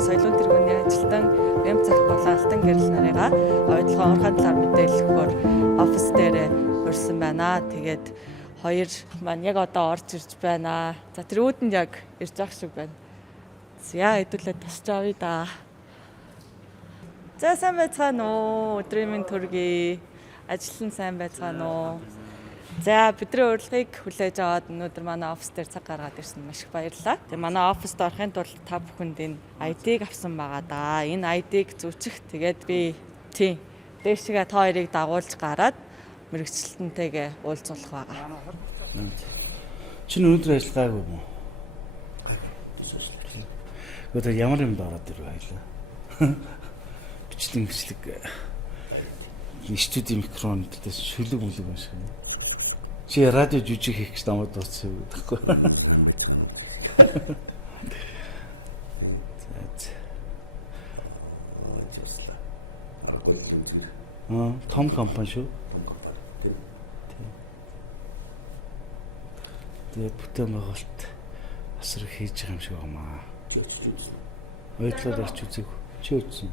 соёлын тэргүүний ажилтан, эм зах болон алтан гэрэл нарыгаа оюутлогын уурхайн талаар мэдээлэл өгөхөөр офис дээрээ урьсан байна. Тэгээд хоёр маань яг одоо орж ирж байна. За тэр үүдэнд яг ирж байгаа шиг байна. За хэдүүлээ тасч авъя да. За сайн байцгаана уу? Өдрийн минь төргий. Ажил нь сайн байцгаана уу? За бидний урилгыг хүлээж аваад өнөөдөр манай офис дээр цаг гаргаад ирсэн маш их баярлалаа. Тэгээ манай оффист орохын тулд та бүхэнд энэ ID-г авсан байгаа да. Энэ ID-г зүчих. Тэгээд би дээшгээ та хоёрыг дагуулж гараад мэрэгчлэнтэйгээ уулзуулах байгаа. Чинь өнөөдөр ажиллагаагүй юм уу? Өдөр ямар юм дараад ирвэ хоёлаа. Бичлэг студийн микрофон дэс шүлэг мүлэг юм шиг. Чи радио жүжиг хийх гэж намайг дуудсан юм гэхгүй. Том компани шүү. Тэгээд бүтээн байгуулалт асар их хийж байгаа юм шиг байна. Ойдлоод арч үзег. Чи үзсэн.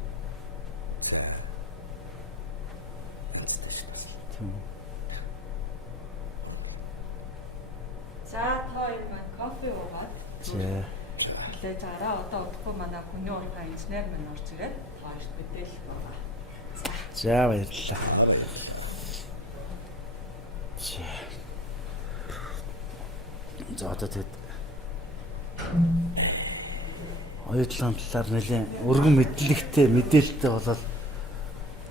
За хоёр маань кофе уугаад. Хүлээж аваараа. Одоо удахгүй манай хүний уурхай инженер маань орж ирээд хоёрт мэдээлэл байгаа. За баярлалаа. За одоо тэгэд оюутлын талаар нэлээд өргөн мэдлэгтэй мэдээлэлтэй болоод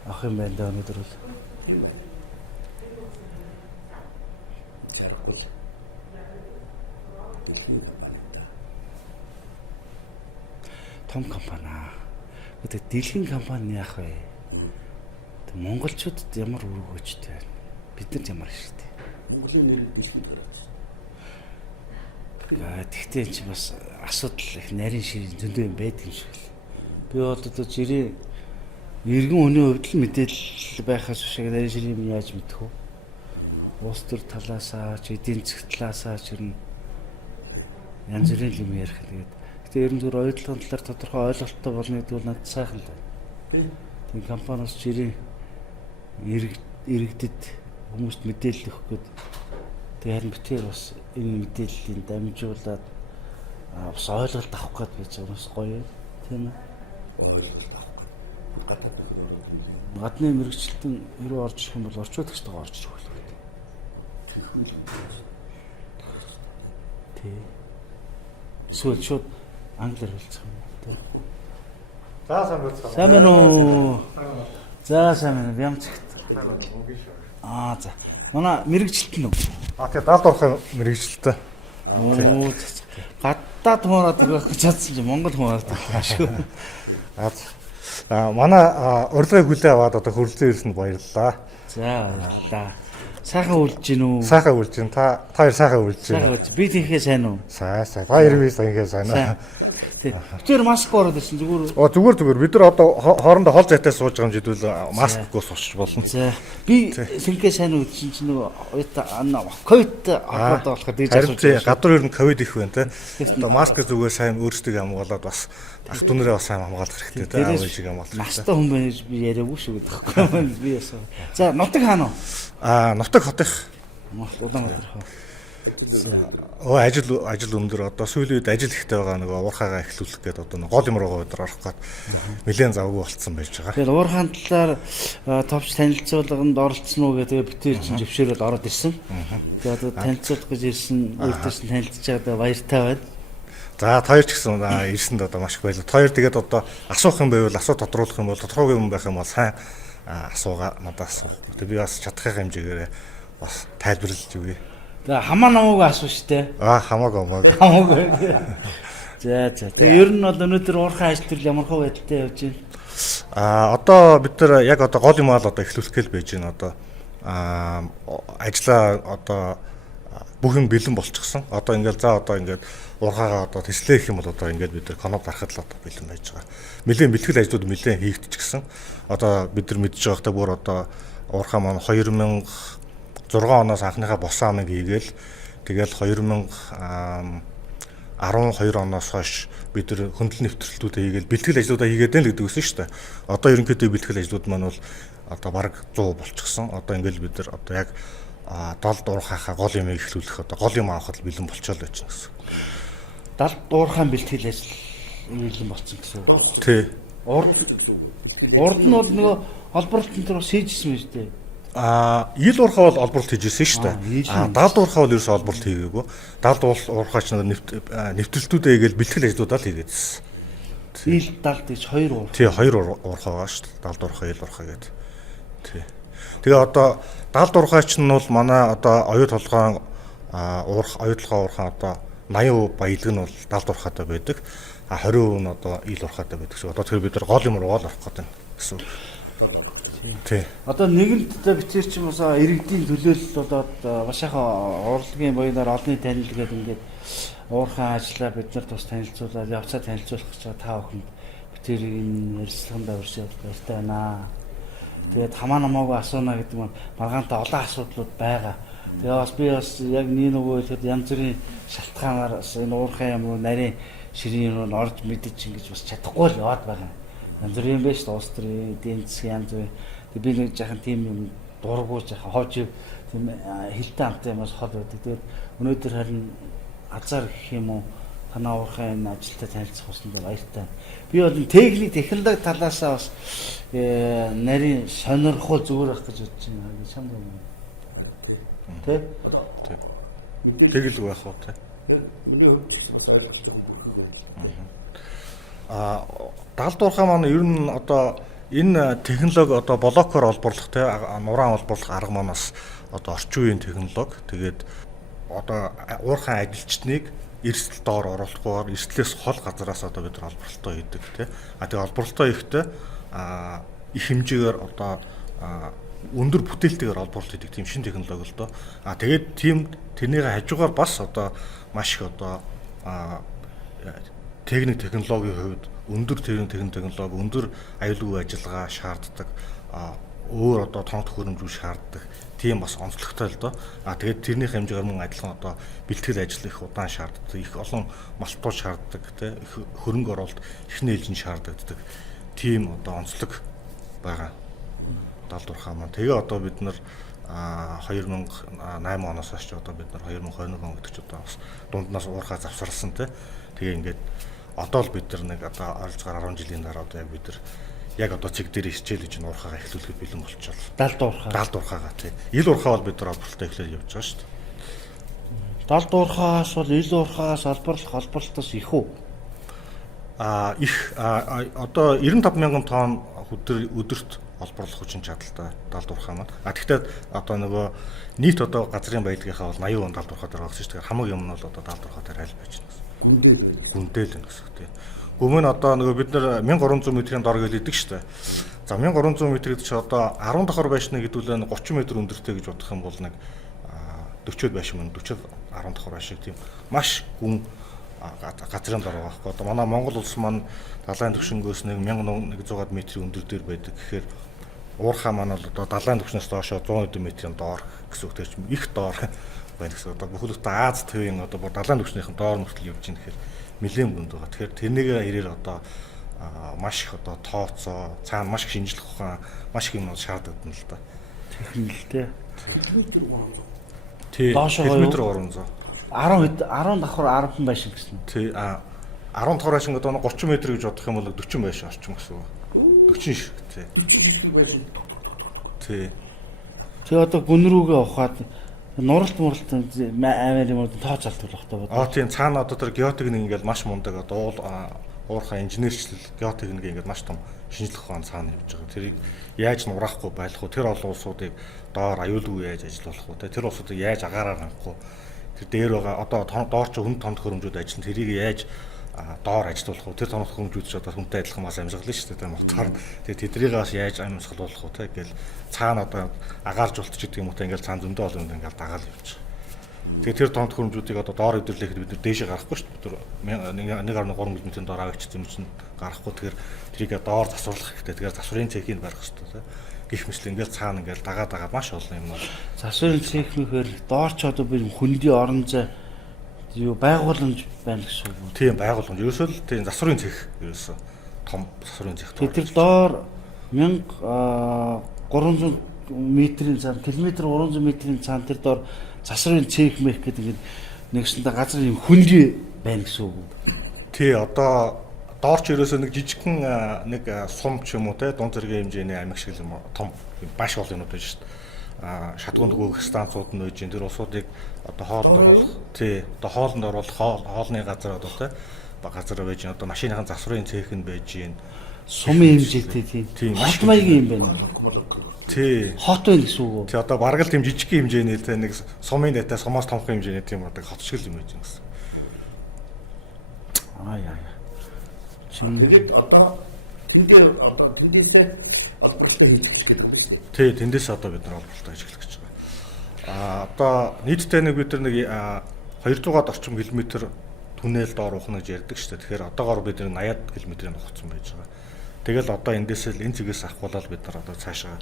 авах юм байна да өнөөдөр бол. Том компани. Гэдэг дэлхийн компани яах вэ? Монголчуудад ямар өргөөжтэй байна? Бидэнд ямар шигтэй? Монголын нэр дэлхийд гараад. Тэгтээ энэ чинь бас асуудал их нарийн ширээ зөндөө юм байдаг юм шиг л. Би бол одоо жирийн иргэн хүний хувьд л мэдээлэл байхаас шиг нарийн ширээ юм яаж мэдэх вэ? Уус төр талаасаа, эдийн засгийн талаасаа чирнэ янз бүрийн юм ярих. Тэгээд ер нь зөв оюутлын талаар тодорхой ойлголттой болно гэдэг бол надад сайхан л байна. Тийм компаниас жирийн иргэдэд хүмүүст мэдээлэл өгөх гээд тэгээд харин битээр бас энэ мэдээллийн дамжуулаад бас ойлголт авах гээд байж байгаа бас гоё юм. Тийм үү? Ойлголт авах. Гадны мэрэгчлэлтэн ерөө орж ирэх юм бол орчуулагчтайгаа орж ирэх болох гэдэг. Тийм. Эсвэл шууд англиар хэлцэх юм. За сайн байна. Сайн байна уу? За сайн байна. Бямцагт. За. Манай мэрэгчлэлтэн үү? Тэгээ далд орохын мэрэгчлэлтэй. Гадаад хуураад ирэх гэж чадсан чинь Монгол хуураад ирэх шүү. Манай урилгыг хүлээн аваад одоо хөрөлцөн ирсэнд баярлалаа. За баярлалаа. Сайхан үлж гин үү? Сайхан үлж гин. Та хоёр сайхан үлж гин. Сайхан үлж. Би тийхээ сайн уу? Сайн. Та ирвээ сангээ сайн. Тэр маск ороод ирсэн зүгээр. Зүгээр. Бид нар одоо хоорондоо хол зайтай сууж байгаа юм жидвэл маскгүйс суучих болно. За. Би синхээ сайн үү чинь нөгөө ковид аваад болохоор дэж асууж. Гадуур ер нь ковид их байна те. Одоо маск зүгээр сайн өөрсдөө хамгаалаад бас ах дүүнэрээ бас сайн хамгаалах хэрэгтэй те. Аав шиг хамгаалах. Настай хүн байна гэж би яриаггүй шүү гэдэг. Би ясаа. За, нутаг хаана уу? Нутаг хотынх. Улаанбаатар. Ажил өндөр одоо сүүлийн үед ажил ихтэй байгаа нөгөө уурхайгаа эхлүүлэх гээд одоо гол юм руугаа өдөр орох гээд нэлээд завгүй болцсон байж байгаа. Тэгэхээр уурхайн талаар товч танилцуулганд оролцсон уу гэдэг битээр чинь зөвшөөрөд ороод ирсэн. Тэгээд одоо танилцуулах гэж ирсэн үйлдвэрч танилцж байгаа баяртай байна. За хоёр ч гэсэн ирсэнд одоо маш их баярлалаа. Хоёр тэгээд одоо асуух юм байвал асуу тодруулах юм бол тодорхой юм байх юм бол сайн асуугаа надад асуух. Тэгээд би бас чадхах хэмжээгээр бас тайлбарлаж өгье. За хамаа намууг асуу штэ. Хамаагүй. За. Тэгээ ер нь бол өнөөдөр уурхай ажил төрөл ямар хөө байдалтай явж байна? Одоо бид нар яг одоо гол юм аа л одоо эхлүүлэх гээл байж байна. Одоо ажлаа одоо бүх юм бэлэн болчихсон. Одоо ингээд уурхайгаа одоо тэслэх юм бол одоо ингээд бид нар конод гарахад л одоо бэлэн байж байгаа. Нэлээд бэлтгэл ажлууд нэлээд хийгдчихсэн. Одоо бид нар мэдж байгаатай бүр одоо уурхай маань 2006 оноос анхныхаа босон амыг хийгээл тэгэл 2010 12 оноос хойш бид нар хөндлөн нэвтрэлтүүдээ хийгээл бэлтгэл ажлуудаа хийгээд байна л гэдэг үсэн шүү дээ. Одоо ерөнхийдөө бэлтгэл ажлууд маань бол одоо бараг 100 болчихсон. Одоо ингээл бид нар одоо яг 70 дуурхайхаа гол юм эхлүүлэх одоо гол юм авахд бэлэн болчиход байж гэнэ гэсэн. 70 дуурхайн бэлтгэл ажил бэлэн болсон гэсэн үг. Тий. Урд нь бол нөгөө олборлолтын дээр шийдсэн юм шүү дээ. Ил уурхай бол олборлолт хийжсэн шүү дээ. 70 уурхай бол ерөөсөө олборлолт хийгээгүй. 70 уурхайч нэвтрэлтүүдээ гээл бэлтгэл ажлуудаа л хийгээдсэн. Ил 70 гэж 2 уурхай. Тий 2 уурхай байгаа шүү дээ. 70 уурхай, ил уурхай гэдэг. Тий. Тэгээ одоо 70 уурхайч нь бол манай одоо оюу толгойн оюу толгой уурхай одоо 80% баялаг нь бол 70 уурхайтай байдаг. 20% нь одоо ил уурхайтай байдаг шүү. Одоо тэр бид нар гол юм руу л орох гэдэг гэсэн үг. Тий. Одоо нэгэнтээ бичээр ч юм уу иргэдийн төлөөлөл болоод маш их урлагийн буянаар олонний танил гэдэг ингээд уурхай ажиллаа бид нар тус танилцуулаад явцаа танилцуулах гэж байгаа та бүхэнд битэр энэ ярилцлаганд оршиж баяртай байна. Тэгээд хамаа намаагүй асууна гэдэг нь маргаантай олон асуудлууд байгаа. Тэгээ бас би бас яг нөгөө ихэд янз бүрийн шалтгаанаар энэ уурхай юм уу нарийн ширийн рүү орж мэдэж ингэж бас чадахгүй л яваад байгаа. Янз бүрийн байж уус төрийн эдийн засгийн янз бүрийн би нэг жаахан тийм юм дургуй жаахан хож тийм хилтэй амтай юмас хол байдаг. Тэгээд өнөөдөр харин азар гэх юм уу танаа уурхай энэ ажилтаа танилцах болсонд баяртай. Би бол техник технологи талаасаа бас нарийн сонирхол зүгээр байх гэж бодож байна. Чамд юм. Тэ? Тэгэл байх уу те. 70 дуурхай маань ер нь одоо энэ технологи одоо блокоор олборлох те нуран олборлох арга манаас одоо орчин үеийн технологи тэгээд одоо уурхай ажилчныг эрсдэл доор оруулахгүйгээр эрсдлээс хол газараас одоо бид нар олборлолтоо хийдэг те. Тэгээ олборлолтоо хийхдээ их хэмжээгээр одоо өндөр бүтээлтэйгээр олборлолт хийдэг тийм шинэ технологи л доо. Тэгээд тийм тэрнийг хажуугаар бас одоо маш их одоо техник технологийн хувьд өндөр технологи, өндөр аюулгүй ажиллагаа шаарддаг, өөр одоо тоног төхөөрөмжүүд шаарддаг тийм бас онцлогтой л доо. Тэгээд тэрний хэмжээгээр мөн адилхан одоо бэлтгэл ажил их удаан шаарддаг, их олон малтууд шаарддаг, те их хөрөнгө оруулалт, их нээлжин шаарддаг тийм одоо онцлог байгаа. 70 дуурхай маань. Тэгээ одоо бид нар 2008 оноос хойш одоо бид нар 2021 он гэдэг ч одоо бас дунднаас уурхай завсарласан те. Тэгээ ингээд одоо л бид нар нэг одоо ойролцоогоор 10 жилийн дараа одоо яг бид нар яг одоо цэг дээр хичээл гэж уурхайгаа эхлүүлэхэд бэлэн болчихлоо. 70 дуурхай. 70 дуурхайгаа тий. Ил уурхай бол бид нар олборлолтоо эхлээд явж байгаа шүү дээ. 70 дуурхайгаас бол ил уурхайгаас олборлолтоос их үү? Их одоо 95,000 тонн өдөрт олборлох хүчин чадалтай 70 дуурхай маань. Тэгэхдээ одоо нөгөө нийт одоо газрын баялагынхаа бол 80% 70 дуурхай дээр байгаа гэсэн чинь хамаг юм нь бол одоо 70 дуурхай дээр айл байж байна. Гүндэл гэсэн үг тийм. Гүмэн одоо нөгөө бид нар 1300 м-ийн дор гэлээдэг шүү дээ. За 1300 м гэдэг чинь одоо 10 давхар байшны гэдүүлээ 30 м өндөртэй гэж бодох юм бол нэг 40-од байшин мөн 40-од 10 давхар байшин тийм маш гүн газрын дор байгаа байхгүй. Одоо манай Монгол улс маань далайн түвшингөөс 1100 м-ийн өндөр дээр байдаг гэхээр уурхай маань бол одоо далайн түвшнээс доошоо 100 м-ийн доор гэсэн үг тийм их доор байна гэсэн. Одоо бүхэл бүтэн Аз төвийн одоо далайн түвшнийхэн доор мөртөл явж ийн гэхээр нэлээд бүнд байгаа. Тэгэхээр тэрнийг ирээр одоо маш их одоо тооцоо, цаана маш их шинжлэх ухаан, маш их юм шаарддаг юм л да. Техниктэй. Тий. Километр 300. 10 давхар 10 байшин гэсэн. Тий. 10 давхар байшин одоо 30 м гэж бодох юм бол 40 байшин орчим гэсэн. 40 шиг тий. 40 байшин. Тий. Тэгээ одоо гүн рүүгээ ухаад нуралт аймаар юм тооц алдуулах таа. Тийм цаана одоо тэр геотехник ингээл маш мундаг одоо уурхай инженерчлэл геотехник ингээд маш том шинжлэх ухаан цаана явж байгаа. Тэрийг яаж нураахгүй байх вэ? Тэр олон улсуудыг доор аюулгүй яаж ажиллах вэ? Тэр улсуудыг яаж агаараар хангах вэ? Тэр дээр байгаа одоо доор ч хүн томд хөрөмжүүд ажиллана. Тэрийг яаж доор ажилуулах вэ? Тэр томд хөрөмжүүд ч одоо хүнтэй адилхан мас амжилгална шүү дээ. Мотор. Тэгээ тэднийг бас яаж амжилуулах вэ? Тэгэл цаана одоо агааржуулт ч гэдэг юм уу те ингээл цаана зөндөө олон юм ингээл дагаал явж байгаа. Тэгээ тэр томд хөрөмжүүдийг одоо доор өдөрлөхэд бид нар дээшээ гарахгүй шүү дээ. 1.3 м-ийн доор аваач юм чинь гарахгүй. Тэгэхээр тэрийг доор засварлах хэрэгтэй. Тэгэхээр засврын цехийг барих хэрэгтэй те. Гэх мэт ингээл цаана ингээл дагаад маш олон юм байна. Засврын цехнүүхээр доор ч одоо би хөндөй орон зай юу байгууламж байна гэсэн үг. Тийм байгууламж. Ерөөсөө л тийм засварын цэх ерөөсөө том засварын цэх. Тэгэхээр доор 1300 метрийн цаана километр 300 метрийн цаана тэр доор засварын цех мэх гэдэг нэгсэндээ газар юм хөндлий байна гэсэн үг. Тий одоо доорч ерөөсөө нэг жижигхэн нэг сум ч юм уу те дунд зэргийн хэмжээний амиг шиг юм том баш гол юмуд байж шít. Шатгуун дгөөх станцууд нь байж тэр усуудыг одоо хоолнд оруулах тий одоо хоолнд оруулах хоолны газар одоо те газар байж одоо машиныхан засварын цех нь байж гин Сумын хэмжээтэй тийм. Хот маягийн юм байна. Тий. Хот байна гэсэн үг үү? Тий одоо бараг л тийм жижиг хэмжээний те нэг сумын дэтэй сумаас томхон хэмжээний тийм одоо хот шиг л юм байж гэсэн. Яа. Тэгээд одоо тэндээсээ албарлалтаа хийх гэдэг юм шиг. Тий, тэндээс одоо бид нар албарлалтаа хийж эхлэх гэж байгаа. Одоо нийтдээ нэг бид нар нэг 200-аад орчим километр түнэл доор ухна гэж ярьдаг шүү дээ. Тэгэхээр одоогоор бид нар 80 км-ийн ухсан байж байгаа. Тэгэл одоо эндээсээ энэ зэгээс авахуулаад бид нар одоо цаашаа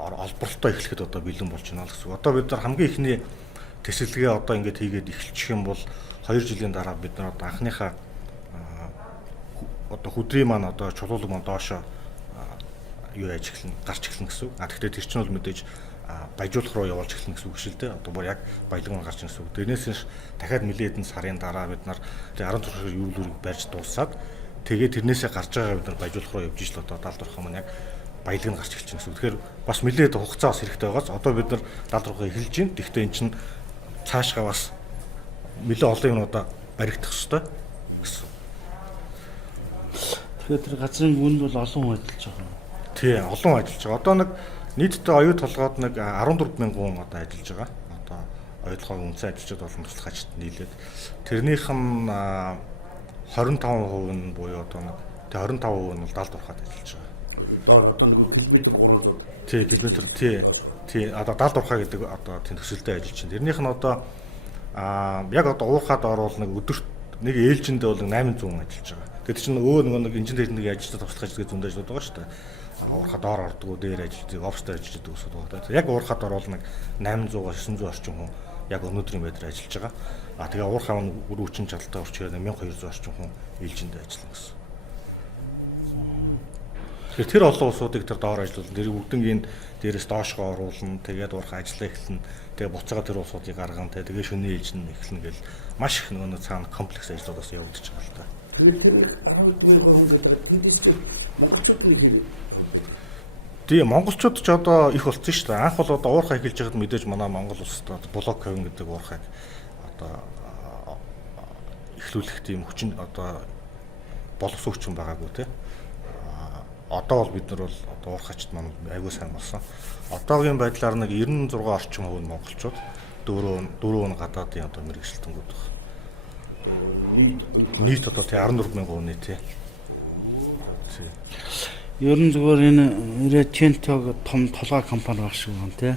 албарлалтаа эхлэхэд одоо бэлэн болж байна л гэсэн. Одоо бид нар хамгийн ихний тэсэлгээ одоо ингэж хийгээд эхэлчих юм бол 2 жилийн дараа бид нар одоо анхныхаа одоо хөдрийн маань одоо чулуулаг маань доошоо юу яаж эхэлнэ гарч эхэлнэ гэсэн үг. Тэгэхдээ тэр чинь бол мэдээж баяжуулах руу явуулж эхэлнэ гэсэн үг шүү дээ. Одоо бүр яг баялаг маань гарч ирнэ гэсэн үг. Тэрнээс дахиад нэлээд хэдэн сарын дараа бид нар 16 юулүүрийг барьж дуусаад тэгээд тэрнээсээ гарч байгаа бид нар баяжуулах руу явж ижил одоо даалдварх маань яг баялаг нь гарч эхэлж байна гэсэн үг. Тэгэхээр бас нэлээд хугацаа бас хэрэгтэй байгаас одоо бид нар даалдвархаа эхэлж байна. Тэгэхдээ эн чинь цаашгаа бас нэлээд олон юмудаа баригдах хэрэгтэй гэсэн. Тэгэхээр тэр газрын гүнд бол олон хүн ажиллаж байгаа. Тий, олон ажиллаж байгаа. Одоо нэг нийтдээ оюу толгойд нэг 14,000 хүн одоо ажиллаж байгаа. Одоо оюутлогын үнцэн ажилчид болон туслах ажилтнууд нийлээд тэрнийх нь 25% нь буюу одоо нэг 25% нь бол даалдвархаад ажиллаж байгаа. Одоо километр 300. Тий, километр тий одоо даалдвархаа гэдэг одоо тийм төсөлтэй ажиллаж байна. Тэрнийх нь одоо яг одоо уурхаад орвол нэг өдөрт нэг ээлжиндээ бол 800 хүн ажиллаж байгаа. Тэгээд чинь өвөө нэг инженер техникийн ажилчид туслах ажилтнууд зөндөө ажиллаад байгаа шүү дээ. Уурхад доор ордог, дээр ажилтдаг, офстер ажилтдаг усуд байгаа. Яг уурхад орвол нэг 800-аас 900 орчим хүн яг өнөөдрийн байдлаар ажиллаж байгаа. Тэгээ уурхаа нь өрөвчин чадaltaй орчироо 1200 орчим хүн ээлжиндээ ажиллана гэсэн. Тэгэхээр тэр олон усуудыг тэр доор ажиллуулна. Тэр бүгднгийн дээрээс доошгоо оруулна. Тэгээд уурхаа ажиллаа эхэлнэ. Тэгээ буцаага тэр усуудыг гаргана. Тэгээ шөнийн ээлжинд эхэлнэ гэл маш их нөгөө цаана комплекс ажлууд бас явагдаж байгаа л та. Тэгээ монголчууд ч одоо их болсон шүү дээ. Анх бол одоо уурхай эхэлж байхад мэдээж манай Монгол улсад блок хавин гэдэг уурхайг одоо эхлүүлэх тийм хүчин одоо боловсон хүчин байгаагүй те. Одоо бол бид нар бол одоо уурхайчд маань айгүй сайн болсон. Одоогийн байдлаар нэг 96 орчим хувь монголчууд 4 гадаадын одоо мэргэжилтэнгүүд байна. Нийт одоо тий 14,000 хүн тий. Ер нь зүгээр энэ Ретентог том толгой компани баг шиг байна тий.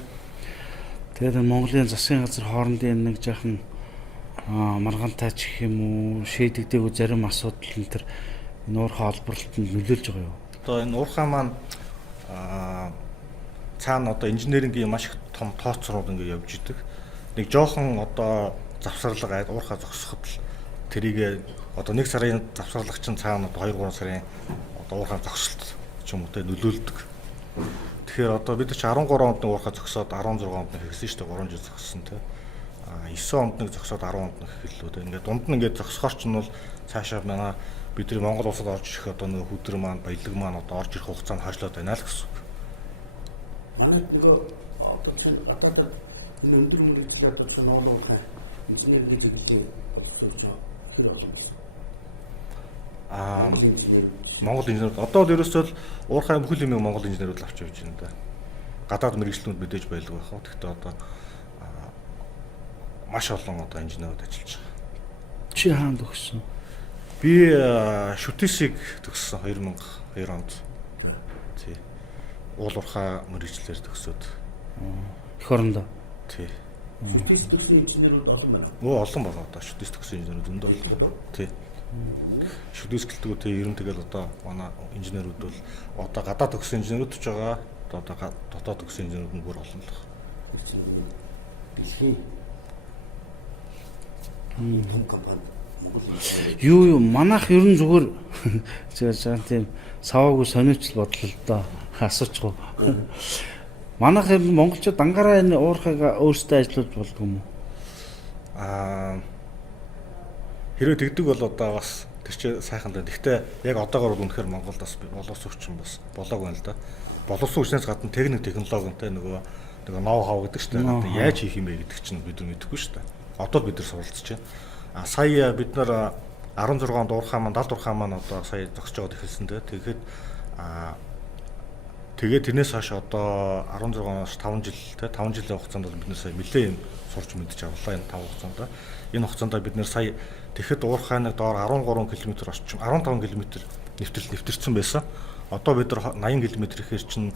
Тэгээд Монголын засгийн газар хоорондын нэг жаахан маргаантай ч гэх юм уу шийдэгдээгүй зарим асуудал энэ төр уурхай олборлолтод нөлөөлж байгаа юу? Одоо энэ уурхай маань цаана одоо инженерингийн маш их том тооцоонууд ингэ явж идэг. Нэг жоохон одоо завсарлага уурхай зогсоход л тэрийг одоо 1 сарын завсарлага чинь цаана одоо 2-3 сарын одоо уурхай зогсолт ч юм уу тэ нөлөөлдөг. Тэгэхээр одоо бид чи 13 онд нэг уурхай зогсоод 16 онд нэг хэлсэн шүү дээ 3 жил зогссон тэ. 9 онд нэг зогсоод 10 онд нэг хэллээ тэ. Ингээд дунд нь ингээд зогсохоор ч нь бол цаашаа манай бидний Монгол улсад орж ирэх одоо нэг хөдөр маань баялаг маань одоо орж ирэх хугацаа нь хойшлоод байна л гэсэн. Манай нөгөө одоо чинь одоо энэ өндөр мэргэжил одоо чинь Монгол улсын инженерийн зөвлөлт боловсруулж байгаа. Тэр Монгол инженерүүд одоо л ерөөсөө л уурхай бүхэл юм Монгол инженерүүд авч явж байна да. Гадаад мэргэжлүүд мэдээж байлгүй байх. Тэгэхдээ одоо маш олон одоо инженерүүд ажиллаж байгаа. Чи хаанд өгсөн? Би шүтээсийг төгссөн 2002 онд. Тий. Уурхай мэргэжлэр төгсөөд. Эх орондоо. Тий. шүтээс төгссөн инженерүүд олон байна. Олон байна одоо шүтээс төгссөн инженерүүд зөндөө олон. Тий. Шүтээс гэлтгүү тий ер нь тэгэл одоо манай инженерүүд бол одоо гадаад төгссөн инженерүүд ч байгаа. Одоо дотоод төгссөн инженерүүд нь бүр олон л байна. Дэлхийн том компанид Монгол Юу манайх ер нь зүгээр зөвхөн тийм саваагүй сониуч бодлоо л доо асуучихгүй. Манайх ер нь монголчууд ангаараа энэ уурхайг өөрсдөө ажиллуулж болдгоо юм уу? Хэрвээ тэгдэг бол одоо бас тэр чинь сайхан л. Гэхдээ яг одоогоор бол үнэхээр Монголд бас боловсон хүчин бас болоог байна л да. Боловсон хүчнээс гадна техник технологитой нөгөө ноу хав гэдэг чинь яаж хийх юм бэ гэдэг чинь бид мэдэхгүй шүү дээ. Одоо бид нар суралцж байна. Сая бид нар 16 онд уурхай маань 70 уурхай маань одоо сая зогсож байгаад эхэлсэн дээ. Тэгээд тэрнээс хойш одоо 16 оноос 5 жил те 5 жилийн хугацаанд бол бид нар сая нэлээд сурч мэдж авлаа энэ 5 хугацаанд. Энэ хугацаанд бид нар сая тэгэхэд уурхайныг доор 13 км орчим 15 км нэвтэрсэн байсан. Одоо бид нар 80 км ихээр чинь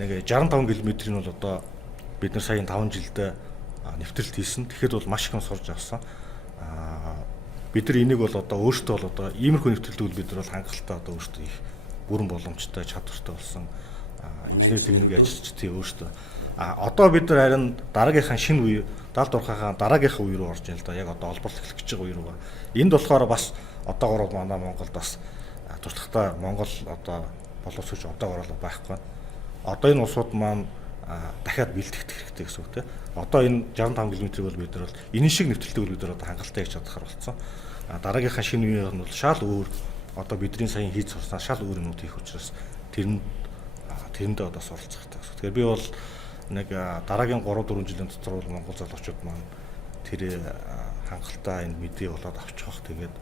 нэг 65 км-ийн бол одоо бид нар сая 5 жилдээ нэвтрэлт хийсэн. Тэгэхэд бол маш их юм сурж авсан. Бид нар энийг бол одоо өөртөө бол одоо иймэрхүү нэвтрэлтүүд бид нар бол хангалттай одоо өөртөө их бүрэн боломжтой чадвартай болсон инженер техникийн ажилчдын өөртөө. Одоо бид нар харин дараагийнхаа шинэ үе 70 уурхайхаа дараагийнхаа үе рүү орж байна л да. Яг одоо олборлох эхлэх гэж байгаа үе рүү. Энд болохоор бас одоогоор манай Монголд бас туршлагатай Монгол одоо боловсрогч одоогоор л байхгүй. Одоо энэ улсууд маань дахиад бэлтгэх хэрэгтэй гэсэн үг тийм. Одоо энэ 65 км-ийг бол бид нар бол энэ шиг нэвтрэлтийг бид нар одоо хангалттай хийж чадхаар болсон. Дараагийнхаа шинэ үеийн нь бол шал өөр одоо бидний саяхан хийж сурсан шал өөр юмнууд хийх учраас тэрэндээ одоо суралцах хэрэгтэй. Тэгэхээр би бол нэг дараагийн 3-4 жилийн дотор бол Монгол залуучууд маань тэр хангалттай энэ мэдээ болоод авчих. Тэгээд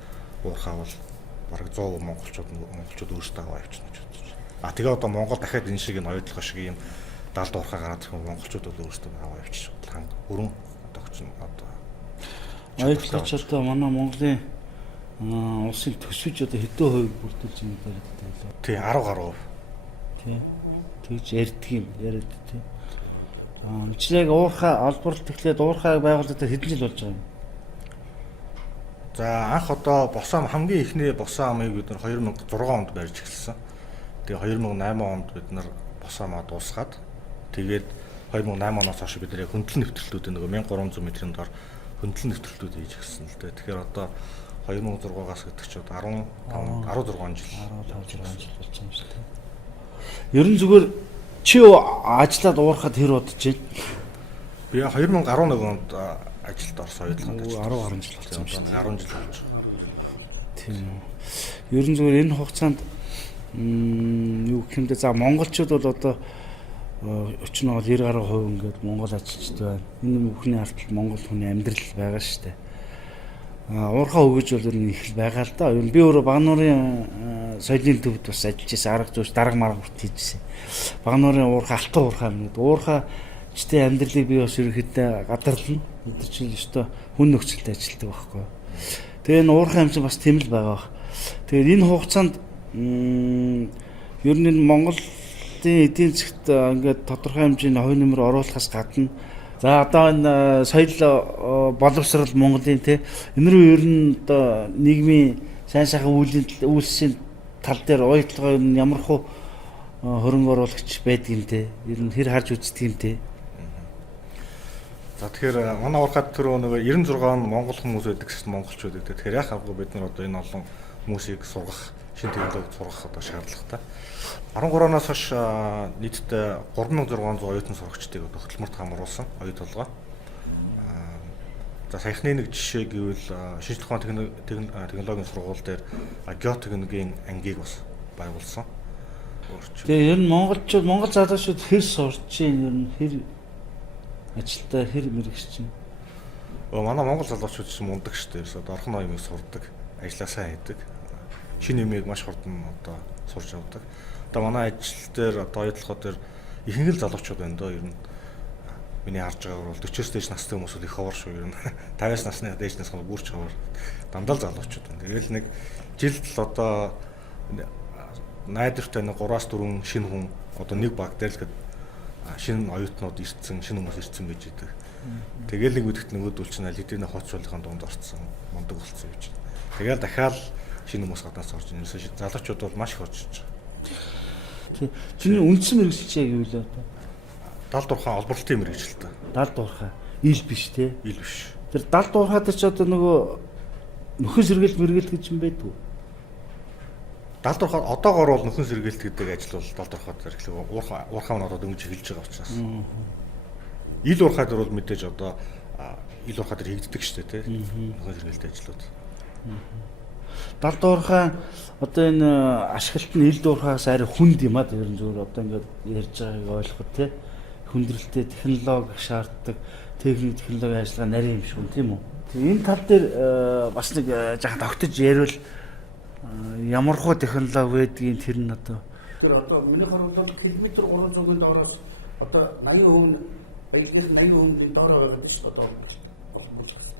уурхай бол бараг 100% монголчууд өөрсдөө аваа явчихна гэж бодож байна. Тэгээ одоо Монгол дахиад энэ шиг энэ оюутлах шиг юм 70 уурхай гараад ирэх монголчууд бол өөрсдөө аваа явчих. Өрөн одоо ч одоо оюутлаач одоо манай Монголын улсын төсвөж одоо хэдэн хувийг бүрдүүлж юм даа. Тий 10 гаруй. Тий. Тэгж ярьдаг юм яриад тий. Чи яг уурхай олборлт эхлээд уурхайг байгуулагдаад хэдэн жил болж байгаа юм? За анх одоо босоо хамгийн ихний босоо амыг бид нар 2006 онд барьж эхэлсэн. Тэгээ 2008 онд бид нар босоо маа дуусгаад тэгээд 2008 оноос хойш бид нар хөндлөн нэвтрэлтүүд нэг 1300 м-ийн дор хөндлөн нэвтрэлтүүд хийж эхэлсэн л дээ. Тэгэхээр одоо 2006-аас гэдэг чинь 16 жил болж байгаа юм шиг тийм. Ер нь зүгээр чи ажиллаад уурхад хэр удаж байна? Би 2011 онд ажилд орсон оюутлаханд 10 гаруй жил болсон юм шиг. 10 жил болж байна. Тийм. Ер нь зүгээр энэ хугацаанд юу гэх юм бэ? За монголчууд бол одоо 40-90% ингээд монгол ажилчид байна. Энэ бүхний ардтал монгол хүний амьдрал байгаа шүү дээ. Уурхай өгөж бол ер нь их байгаа л да. Ер нь би өөрөө Багнуурын соёлын төвд бас ажиллаж байсан. Арга зүйч дарга марга хүрт хийжсэн. Багнуурын уурхай алтан уурхай юм. Уурхай чтэй амьдралыг би бас ерөөхдөө гадарлана. Бид нар чинь өстой хүн нөхцөлд ажилладаг байхгүй. Тэгээ энэ уурхай юм чинь бас тийм л байгаа баг. Тэгээд энэ хугацаанд ер нь Монголын эдийн засгт ингээд тодорхой хэмжээний хувь нэмэр оруулахаас гадна за одоо энэ соёл боловсрал Монголын тий энэ рүү ер нь одоо нийгмийн сайн сайхан үйлсийн тал дээр уяатлагаа ямар хөө хөрөнгө оруулагч байдгийг те ер нь хэр харж үздэг юм те. За тэгэхээр манай уурхайд тэр нөгөө 96 он монгол хүмүүс байдаг гэсэн монголчууд гэдэг. Тэгэхээр яах авгүй бид нар одоо энэ олон хүмүүсийг сургах, шинэ технологи сургах одоо шаардлагатай. 13 оноос хойш нийтдээ 3600 оюутан сурагчдыг одоо хөтөлмөрт хамруулсан оюу толгой. За саяхны нэг жишээ гэвэл шинжлэх ухааны технологийн сургууль дээр геотехникийн ангийг бас байгуулсан. Тэгээ ер нь монгол залуучууд хэр сурч чинь ер нь хэр ажилтаа хэр мэрэгч чинь. Манай монгол залуучууд ч мундаг шүү дээ. Одоо орхон ноёмыг сурдаг, ажиллаа сайн хийдэг. Шинэ юмыг маш хурдан одоо сурч авдаг. Одоо манай ажил дээр одоо оюутлахад дээр ихэнх л залуучууд байна доо ер нь. Миний харж байгаагаар бол 40-с дээш настай хүмүүс их ховор шүү ер нь. 50-аас насны дээшнээс гоо бүрч ховор. Дандаа л залуучууд байна. Тэгэл нэг жилд л одоо найдвартай нэг 3-4 шинэ хүн одоо нэг баг дээр л шинэ оюутнууд ирсэн, шинэ хүмүүс ирсэн байж идэг. Тэгэл нэг үдэгт нөгөөдөл чинь аль хэдийн хооцруулахын дунд орцсон, мундаг болсон гэж. Тэгэл дахиад шинэ хүмүүс гаднаас орж ирсэн. Залуучууд бол маш их орж иж байгаа. Чиний үндсэн мэрэгчлээ юу вэ одоо? 70 уурхай олборлтын мэрэгчлээ. 70 уурхай ил биш те? Ил биш. Тэр далд уурхаад ч одоо нөгөө нөхөн сэргээл мэргээл гэж юм байдгүй. Далд уурхаад одоогоор бол нөхөн сэргээлт гэдэг ажил бол далд уурхаад зэрэглээ уурхаа нь одоо дөнгөж эхэлж байгаа учраас. Ил уурхаад бол мэдээж одоо ил уурхаад хийгддэг шүү дээ тий. Нөхөн сэргээлт ажлууд. Далд уурхаа одоо энэ ашиглалт нь ил уурхаагаас арай хүнд юм аа тэр зүгээр одоо ингээд ярьж байгааг ойлгоход тий. Хүндрэлтэй технологи шаарддаг, технологи ажиллагаа нарийн юм шүү тийм үү? Энэ тал дээр бас нэг жаахан тогтож ярил ямархуу технологи байдгийг тэр нь одоо Тэр одоо миний харуулбал километр 300-ын доороос одоо 80% аяллах 80% доор байгаа гэж одоо болох гэсэн.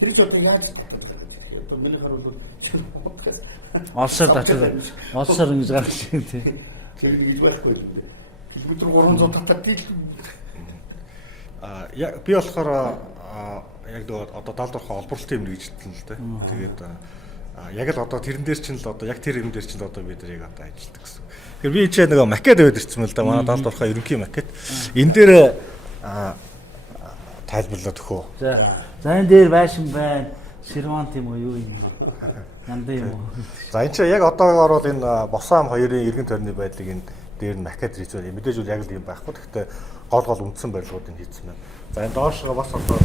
Тэр ч одоо яаж татдаг вэ? Одоо миний харуулбал бодгоос олсоор ингэж гарах шиг тийм. Тэр ингэж байхгүй юм бэ? Километр 300 татаад дийл. Би болохоор яг одоо далд уурхаа олборлолтын юм нэгжилтэн л дээ. Тэгээд яг л одоо тэрэн дээр чинь л одоо яг тэр юм дээр чинь л одоо бид нар яг одоо ажилладаг гэсэн. Тэгэхээр би ч нэг макет аваад ирсэн мэл да. Манай далд уурхаа ерөнхий макет. Энэ дээр тайлбарлаад өгөө. За энэ дээр байшин байна. Ширвант юм уу юу юм? Янда юм уу? За энэ чинь яг одоогоор бол энэ босоо ам хоёрын эргэн тойрны байдлыг энэ дээр нь макет хийж байна. Мэдээж үл яг л юм байхгүй. Гэхдээ гол үндсэн барилгуудыг хийсэн байна. За энэ доошгоо бас одоо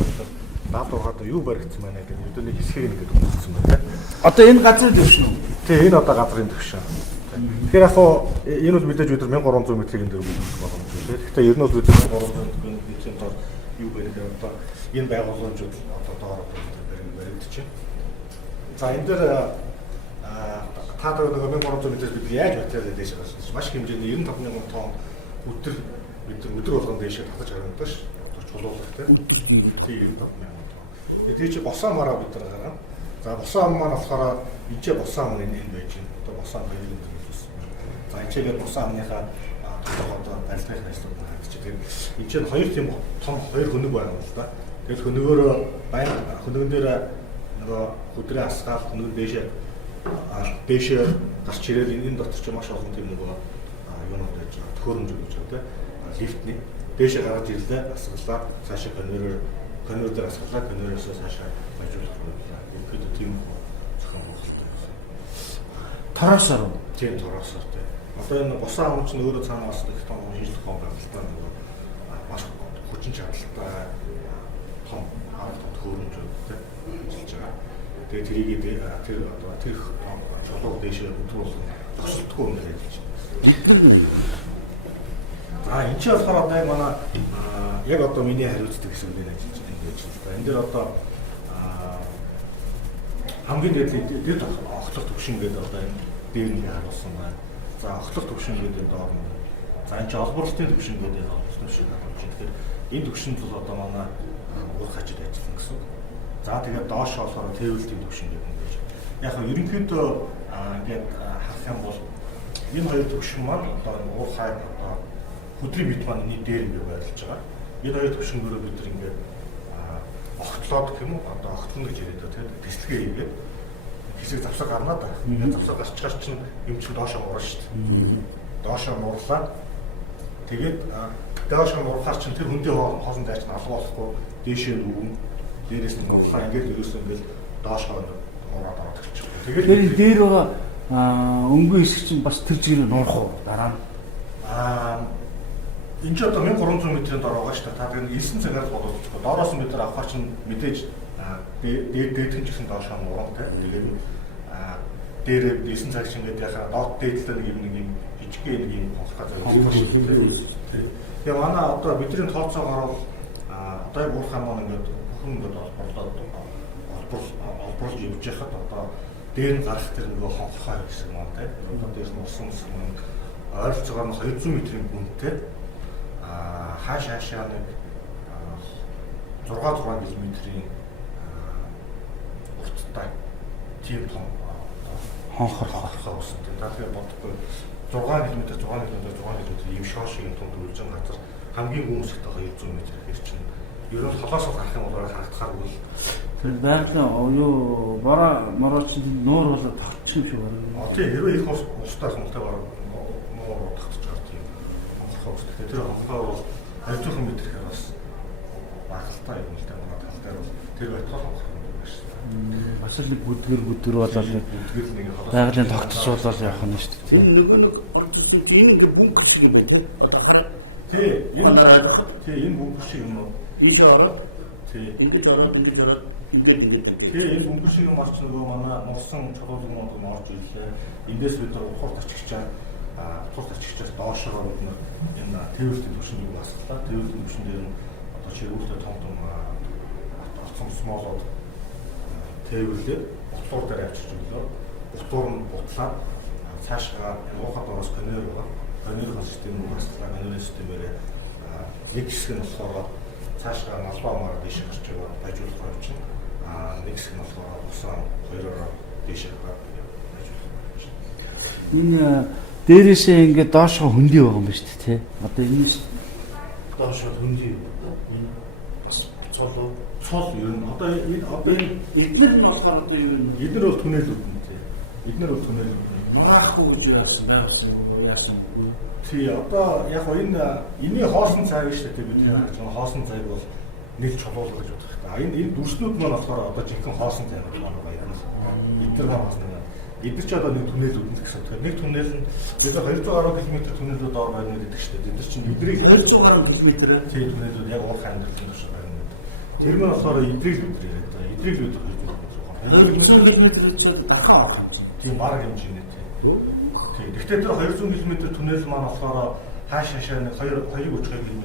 далд уурхаад юу баригдсан байна гэдэг нь өдөөний хэсгийг ингээд үзсэн байна. Одоо энэ газрын төвшин үү? Тийм энэ одоо газрын төвшин. Тэгэхээр яг энэ бол мэдээж өдөр 1300 метрийн дээр үлдэх боломжтой. Гэхдээ ер нь бол өдөр 1300 метрийн дор юу байх вэ? Одоо энэ байгууламжууд одоо доор баригдчихэв. За энэ дээр таадаа нөгөө 1300 метрээс бид яаж материал дээш гаргасан маш их хэмжээний 95,000 тонн өдөр болгон дээш татаж гаргадаг ш. Одоо чулуулах тийм 95,000 тонн. Тэгээ чи босоо мараа бид нар гаргана. За босоо ам маань болохоор энэ босоо ам энэ байж байна. Одоо босоо ам хоёрын төлөвлөсөн. За энэ босоо амныхаа одоо барилгын ажлууд хаагдчих. Тэгэхээр энэ хоёр тийм том хоёр хөнөг байна л да. Тэгэхээр хөнөгөөрөө баян хөнөгөн дээр нөгөө хөдрөө асгаал хөнөг дээшээ гарч ирэл энэ дотор ч маш олон тийм нөгөө юунууд байж байгаа. Төхөөрөмж гэж байна тийм. Лифтний дээшээ гараад ирлээ асгалаа цаашаа конвейер дээр асгалаа конвейероос цаашаа баяжуулах байна. Ихэд тийм зохион байгуулалттай гэсэн. Тороосоор уу? Тийм тороосоор тийм. Одоо энэ босоо ам чинь өөрөө цаанаа бас их том шинж зохион байгуулалттай нөгөө маш хүчин чадалтай том төхөөрөмжүүд тийм ажиллаж байгаа. Тэгээ тэрийг тэр одоо тэр чулуу дээшээ өдрүүлэн төгсөлтгүй юм гэж хэлж байна. Энэ ч болохоор одоо манай яг одоо миний хариуцдаг хэсгүүдээр ажиллаж байгаа юм гэж байна. Энэ дээр одоо хамгийн дээд охлох төвшин гэдэг одоо энэ дээр нь харуулсан байна. За охлох төвшин гэдэг доор нь. За энэ ч олборлолтын төвшин гэдэг олборлолт төвшин харуулж байна. Тэгэхээр энэ төвшинд бол одоо манай урах ажил ажиллана гэсэн. За тэгээд доош болохоор тээвэрлтийн төвшин гэдэг юм гэж. Яг нь ерөнхийдөө ингээд харах юм бол энэ хоёр төвшин маань одоо уурхай одоо хөдрийн бит маань энэ дээр ингээд байрлаж байгаа. Энэ хоёр төвшингөөрөө бид нар ингээд огтлоод гэх юм уу одоо огтлно гэж яриад байгаа тийм тэслэгээ хийгээд хэсэг завсар гарнаа да. Ингээд завсар гарчгаар чинь юм чинь доошоо мурна шүү дээ. Доошоо мурлаа. Тэгээд доошоо мурхаар чинь тэр хөндийн хоолнд дайч нь алга болохгүй дээшээ нүгэн дээрээс нь мурлаа ингээд ерөөсөө ингээд доошоо мураад аваад гэж. Тэгээд дээр байгаа өнгөн хэсэг чинь бас тэр чигээр нурах уу дараа нь? Энэ ч одоо 1300 метрийн дор байгаа шүү дээ. Та тэгээд 9 цагаар бодуулчихгүй. Доороос нь бид нар авахар чинь мэдээж дээдхэн ч гэсэн доошоо мурантай. Тэгээд дээрээ 9 цаг чинь ингээд яхаа доод дээдлээ нэг юм жижигхэн нэг юм хонхтой зав. Тэгээ манай одоо бидний тооцоогоор одоо яг уурхай маань ингээд бүхэн ингээд олборлож явж байхад одоо дээр нь гарах тэр нөгөө хонхтой гэсэн маань тийм. Одоо дээр нь усан ойролцоогоор 200 метрийн гүнтэй хаашаа нэг 6 км-ийн урттай тийм том хонхор усан. Тэгэхээр бодохгүй 6 км ийм шоо шиг том дүржин газар хамгийн гүнсгтэй 200 м гэх чинь ер нь холоос гарах юм бол харагдахааргүй. Тэр байгалийн юу бороо чинь нуур болоод тогтчих юм шиг байна. Тийм хэрвээ их устай хэмтэй бараг нуур тогтож байгаа тийм. Тэгэхээр тэр хонхоо бол 20 метр хэрэг бас багталтай юм л да манай тал дээр бол Тэр байтал болох юм байна шүү дээ. Бас л нэг бүдгэр болоод нэг Бүдгэл нэг холоос байгалийн тогтцоолол явах нь шүү дээ. Энэ нэг орчсон энэ бүгд гэж юм байна. Одоо тий энэ бөмбөр шиг юм уу? энэ жоо Тий. энэ жоо Тэгээ энэ бөмбөр шиг юм орч нөгөө манай мурсан чулуулгууд нь орж ирлээ. Эндээс бид нар ухаар тачигчаар ухаар тачигчаас доошоо бид нар энэ тэрвэрлэлийн түвшинд баслаа. Тэрвэрлэлийн түвшин дээр нь одоо чирүүлээ том атом смолоод тэрвэрлээ. Утуур дээр авчирч өглөө. Утуур нь бутлаад цаашгаа ухаад ороос конвейер байгаа. Конвейер систем нь баслаа. Конвейер системээр нэг хэсэг нь болохоор цаашгаа налбаа мараа дэше гарч байгаа байжуулах юм чинь. Нэг хэсэг нь болохоор усан хоёроор дэше гараад байжуулах. Энэ дээрээсээ ингээд доошоо хөндөй байгаа юм ба шүү дээ, тий. Одоо энэ доошоо хөндөй юм. Бас цол ер нь одоо энэ эдгээр нь болохоор одоо юу юм? эдгээр бол түнэлүүд нь тий. Эдгээр бол түнэлүүд нь. Мараахгүй гэж яасан. Тий одоо яг энэ хоосон цайг шүү дээ бид харж байгаа хоосон цайг бол нэг чулуул гэж бодох хэрэгтэй. Энэ дүрснүүд маань болохоор одоо жинхэнэ хоосон цайг байгаа юм. Эдгээр маань бас эдгээр ч одоо нэг түнэлүүд нь гэсэн. Тэгэхээр нэг түнэл нь бид 200 гаруй км түнэлүүд ор байна гэдэг шүү дээ. Эдгээр чинь эдрийг 200 гаруй км тий түнэлүүд яг уурхай амьдралын турш байна. Тэр маань болохоор эдрийг л үдрээ. Эдрийг л үдрэх гэж байна. Тийм баг хэмжээний тий. Гэхдээ тэр 200 км түнэл маань болохоор хаашаа нэг 2-3 км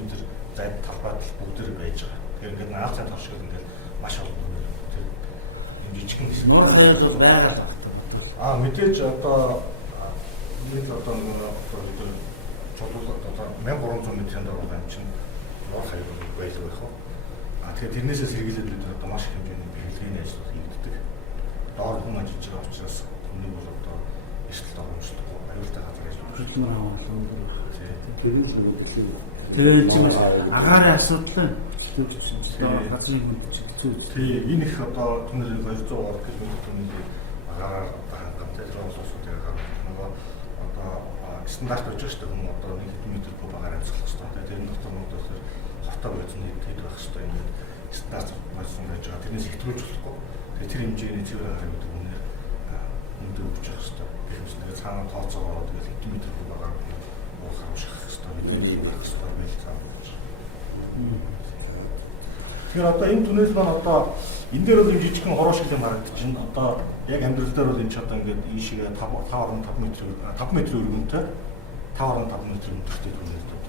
зайд талбайд бүгдээр байж байгаа. Тэгэхээр ингээд наацын тал шиг ингээд маш олон түнэл тэр юм жижигхэн хэсэг. Нууцтай бол байгаа. Мэдээж одоо нэг одоо чулуулга одоо 1300 метрийн дор байгаа юм чинь нуур хаяг байлгүй байх уу. Тэгэхээр тэрнээсээ сэргийлээд бид одоо маш их хэмжээний бэлгийн ажил хийгддэг. Доор хүн ажиллаж байгаа учраас түнэг бол одоо эсэлт оромжтой аюултай газар ажиллаж хөдөлмөр авах. Тэр чинь агарын асуудал нь газрын хөдөлгөөн. тий энэ их одоо түнэл 200 км түнэлийг агаараар хангамтай зурсуудыг нөгөө одоо стандарт болж байгаа шүү дээ хүн одоо 1 км куб агаар амьсгах хэрэгтэй. Тэрний дотор нь одоо хотоо байсан хэд байх хэрэгтэй юм стандарт болсон байж байгаа. Тэрнээс хэтрүүлж болохгүй. Тэгээ тэр хэмжээний цэвэр агаар гэдэг үнээр өндөр өгч явах хэрэгтэй. Гэхдээ цаана тооцоо ороод тэгээд км куб агаар уухаар уушгах хэрэгтэй. Бидний байх хэрэгтэй байл цаана. Тэгэхээр одоо энэ түнэл маань одоо энэ дээр бол жижигхэн хороо шиг юм харагдчихна. Одоо яг амьдрал дээр бол энэ ч одоо ингээд ийшээ 5.5 метр өргөнтэй 5.5 метр өндөртэй түнэл байна.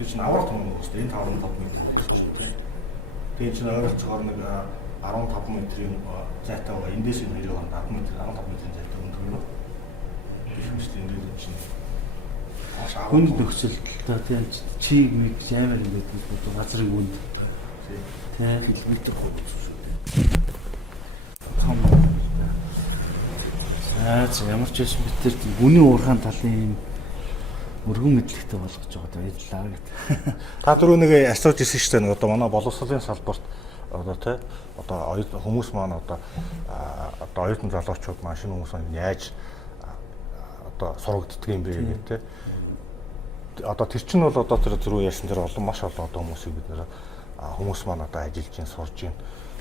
Би чинь аврах түнэл шүү дээ. Энэ 5.5 метр шүү дээ. Тэгээд чинь ойролцоогоор нэг 15 метрийн зайтай байгаа. Эндээс энэ хоёрын 10 метр 15 метрийн зайтай өндөр нь. Гэх юм шүү дээ. Энэ чинь Хүнд нөхцөлтэй тийм чиг мэг амар юм байдаг газрын хүнд. Тийм километр хог шүү дээ. За ямар ч байсан бид тэр гүний уурхаан талын юм өргөн мэдлэгтэй болгож байгаа баярлалаа гэдэг. Та түрүү нэг асууж ирсэн шүү дээ. Нэг одоо манай боловсролын салбарт одоо тий одоо хүмүүс маань одоо оюутан залуучууд маань шинэ хүмүүс маань яаж одоо сургагддаг юм бэ гэдэг тий. Одоо тэр чинь бол одоо тэр түрүү ярьсан тэр олон маш олон одоо хүмүүсийг бид нэр хүмүүс маань одоо ажиллаж ин сурж ин.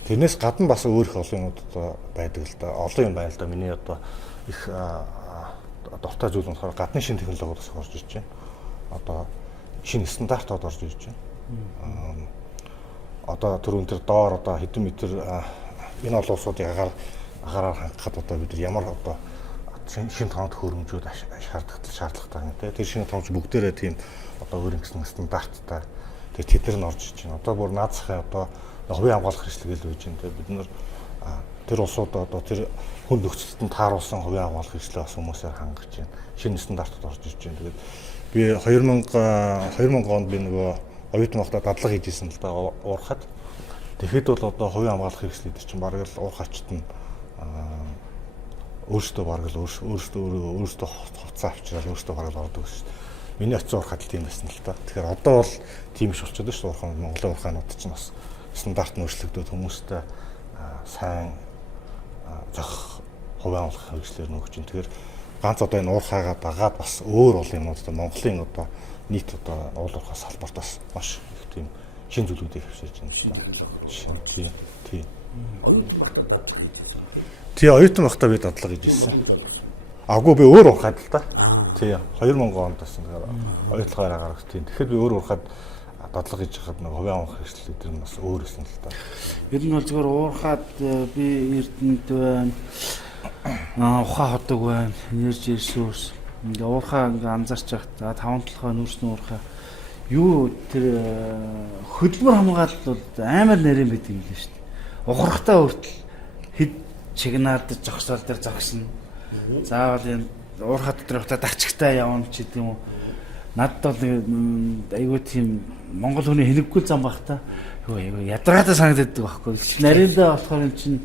Тэрнээс гадна бас өөр их олон юм одоо байдаг л да. Олон юм байна л да. Миний одоо их дуртай зүйл нь болохоор гадны шинэ технологиуд бас орж ирж байна. Одоо шинэ стандартууд орж ирж байна. Одоо түрүүн тэр доор одоо хэдэн метр энэ олон улсуудыг агаараар хангахад одоо бид нар ямар одоо шинэ тоонд хөрөмжүүд шаардлагатай юм те. Тэр шинэ тоомч бүгдээрээ тийм одоо өөр ингэсэн стандарттай. Тэгээ тэд нар орж иж байна. Одоо бүр наацхан одоо хувийн хамгаалах хэрэгслэл гэж байна те. Бид нар тэр улсууд одоо тэр хүн нөхцөлтөнд тааруулсан хувийн хамгаалах хэрэгслээ бас хүмүүсээр хангаж байна. Шинэ стандартууд орж иж байна. Тэгээд би 2000 онд би нөгөө оюутан байхдаа дадлага хийжсэн л да уурхад. Тэгэхэд бол одоо хувийн хамгаалах хэрэгслүүд чинь бараг л уурхачт нь өөртөө бараг л өөртөө хувцас авчраад өөртөө бараг л ордог шүү дээ. Миний очиод уурхад л тийм байсан л та. Тэгэхээр одоо бол тийм их болчиход шүү дээ. Монголын уурхаанууд чинь бас стандарт нь өөрчлөгдөд хүмүүстэй сайн зах хувийн хамгаалах хэрэгслээр нөгөөч чинь. Тэгэхээр ганц одоо энэ уурхаагаа дагаад бас өөр олон юмнууд одоо Монголын одоо нийт одоо уул уурхай салбарт бас маш их тийм шин зүйлүүдийг хөвсөж байна шүү дээ. Тийм. Оюутан багтаа дадлага хийжсэн. Тий, оюутан багтаа би дадлага хийжсэн. Агуу би өөр урахад л да. Тий, 2000 онд байсан. Оюутлагаараа гарах тийм. Тэгэхээр би өөр урахад дадлага хийж хахад нэг хувийн авах хэрэгсэл өдр нь бас өөр байсан л да. Ер нь бол зөвхөн уурхаад би Эрдэнэт байна. Ухаан хотог байна. Энерги ресурс. Ингээ уурхаа ингээ анзаарч явах. За 5-7 нүүрсний уурхаа. Юу тэр хөдөлмөр хамгаалалт бол амар нарийн байдаг юм л шүү дээ. Ухрахтаа хүртэл хэд чигнаад зогсоол дээр зогсно. Заавал энэ уурхаа дотор явахдаа дарчигтай явна ч гэдэг юм уу. Надад бол айгүй тийм Монгол хүний хэнэггүй зам байх та. Айгүй ядаргаатай санагддаг байхгүй. Нариндаа болохоор эн чинь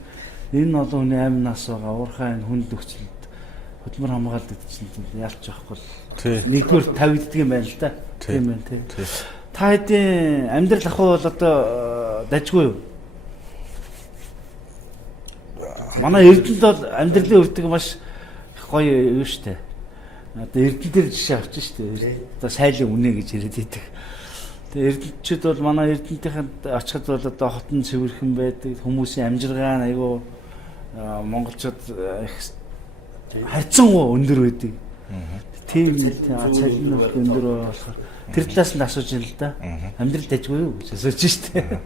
энэ олон хүний амь нас байгаа уурхаа энэ хүнд өгчлөлт хөдөлмөр хамгаалалт чинь ялч байхгүй. Нэгдүгээр тавигддаг юм байна л да. Тийм байна тий. Та хэдийн амьдрал ах бол одоо дажгүй юу? Манай Эрдэнэт бол амьдралын өвдөг маш гоё юу штэ. Одоо Эрдэнэ дээр жишээ авчих штэ. Одоо сайлын үнэ гэж яриад байдаг. Тэгээ эрдэнэчүүд бол манай Эрдэнэтийнхэнд очиход бол одоо хотон цэвэрхэн байдаг. Хүмүүсийн амжиргаа нь айгүй монголчууд их харьцангуй өндөр байдаг. Тийм цалин нь өндөр болохоор тэр талаас нь асууж байна л да. Амьдрал дажгүй юу гэж асууж штэ.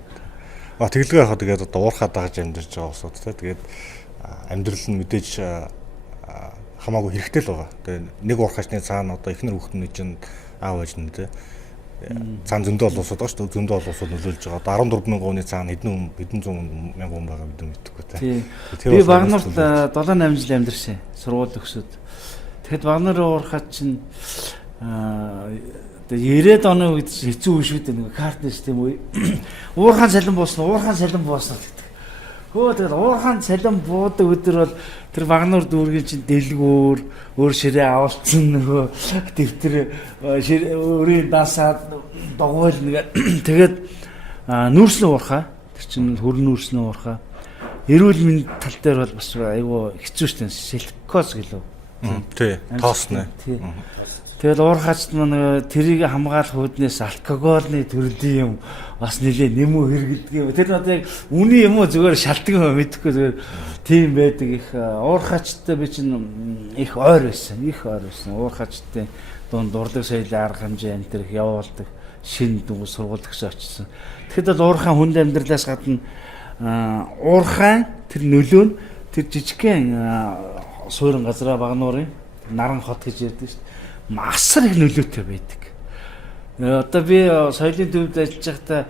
Тэглэгээ яхаа тэгээд одоо уурхаа дагаж амьдарч байгаа усуд те. Тэгээд амьдрал нь мэдээж хамаагүй хэрэгтэй л байгаа. Тэгээд нэг уурхаачны цаана одоо эхнэр хүүхдний чинь аав ээж нь те. Цаана зөндөө олоосод байгаа шүү дээ. Зөндөө олоосод нөлөөлж байгаа. Одоо 14,000 хүний цаана хэдэн зуун мянган хүн байгаа бид мэдхгүй те. Би Багнарт 7-8 жил амьдарсан. Сургууль өгсөд. Тэгэхэд Багнарын уурхаач чинь 90-ад оны үед хэцүү үе шүү дээ. Нэг картны систем үе. Уурхаан салин бууснаа гэдэг. Тэгээд уурхаан салин буудаг өдөр бол тэр Багнар дүүргийн чинь дэлгүүр өөр ширээ авалцсан нөгөө дэвтэр өөрийн дасаад догоол нэг тэгээд нүүрсний уурхаа тэр чинь хөрн нүүрсний уурхаа эрүүл мэнд тал дээр бол бас айгүй хэцүү шүү дээ. Селькоз гэлөө. Тий, тоосны. Тэгэл уурхаач нэг тэрийг хамгаалах үүднээс алкогольны төрлийн юм бас нэлээ нэмүү хэрэгэлдэг юм. Тэр одоо яг үний юм уу зүгээр шалтгаан мэдэхгүй зүгээр тийм байдаг их уурхаачтай би чинь их ойр байсан. Уурхаачтай дунд урдаг соёлын арга хэмжээ энэ төр их явуулдаг. Шинэ дүнг сургууль төгсөө очсон. Тэгэхэд бол уурхаан хүнд амьдралаас гадна уурхаан тэр нөлөө нь тэр жижигхэн суурин газраа Багнуурын наран хот гэж ярьдаг шүү дээ. Масар их нөлөөтэй байдаг. Одоо би соёлын төвд ажиллаж байхдаа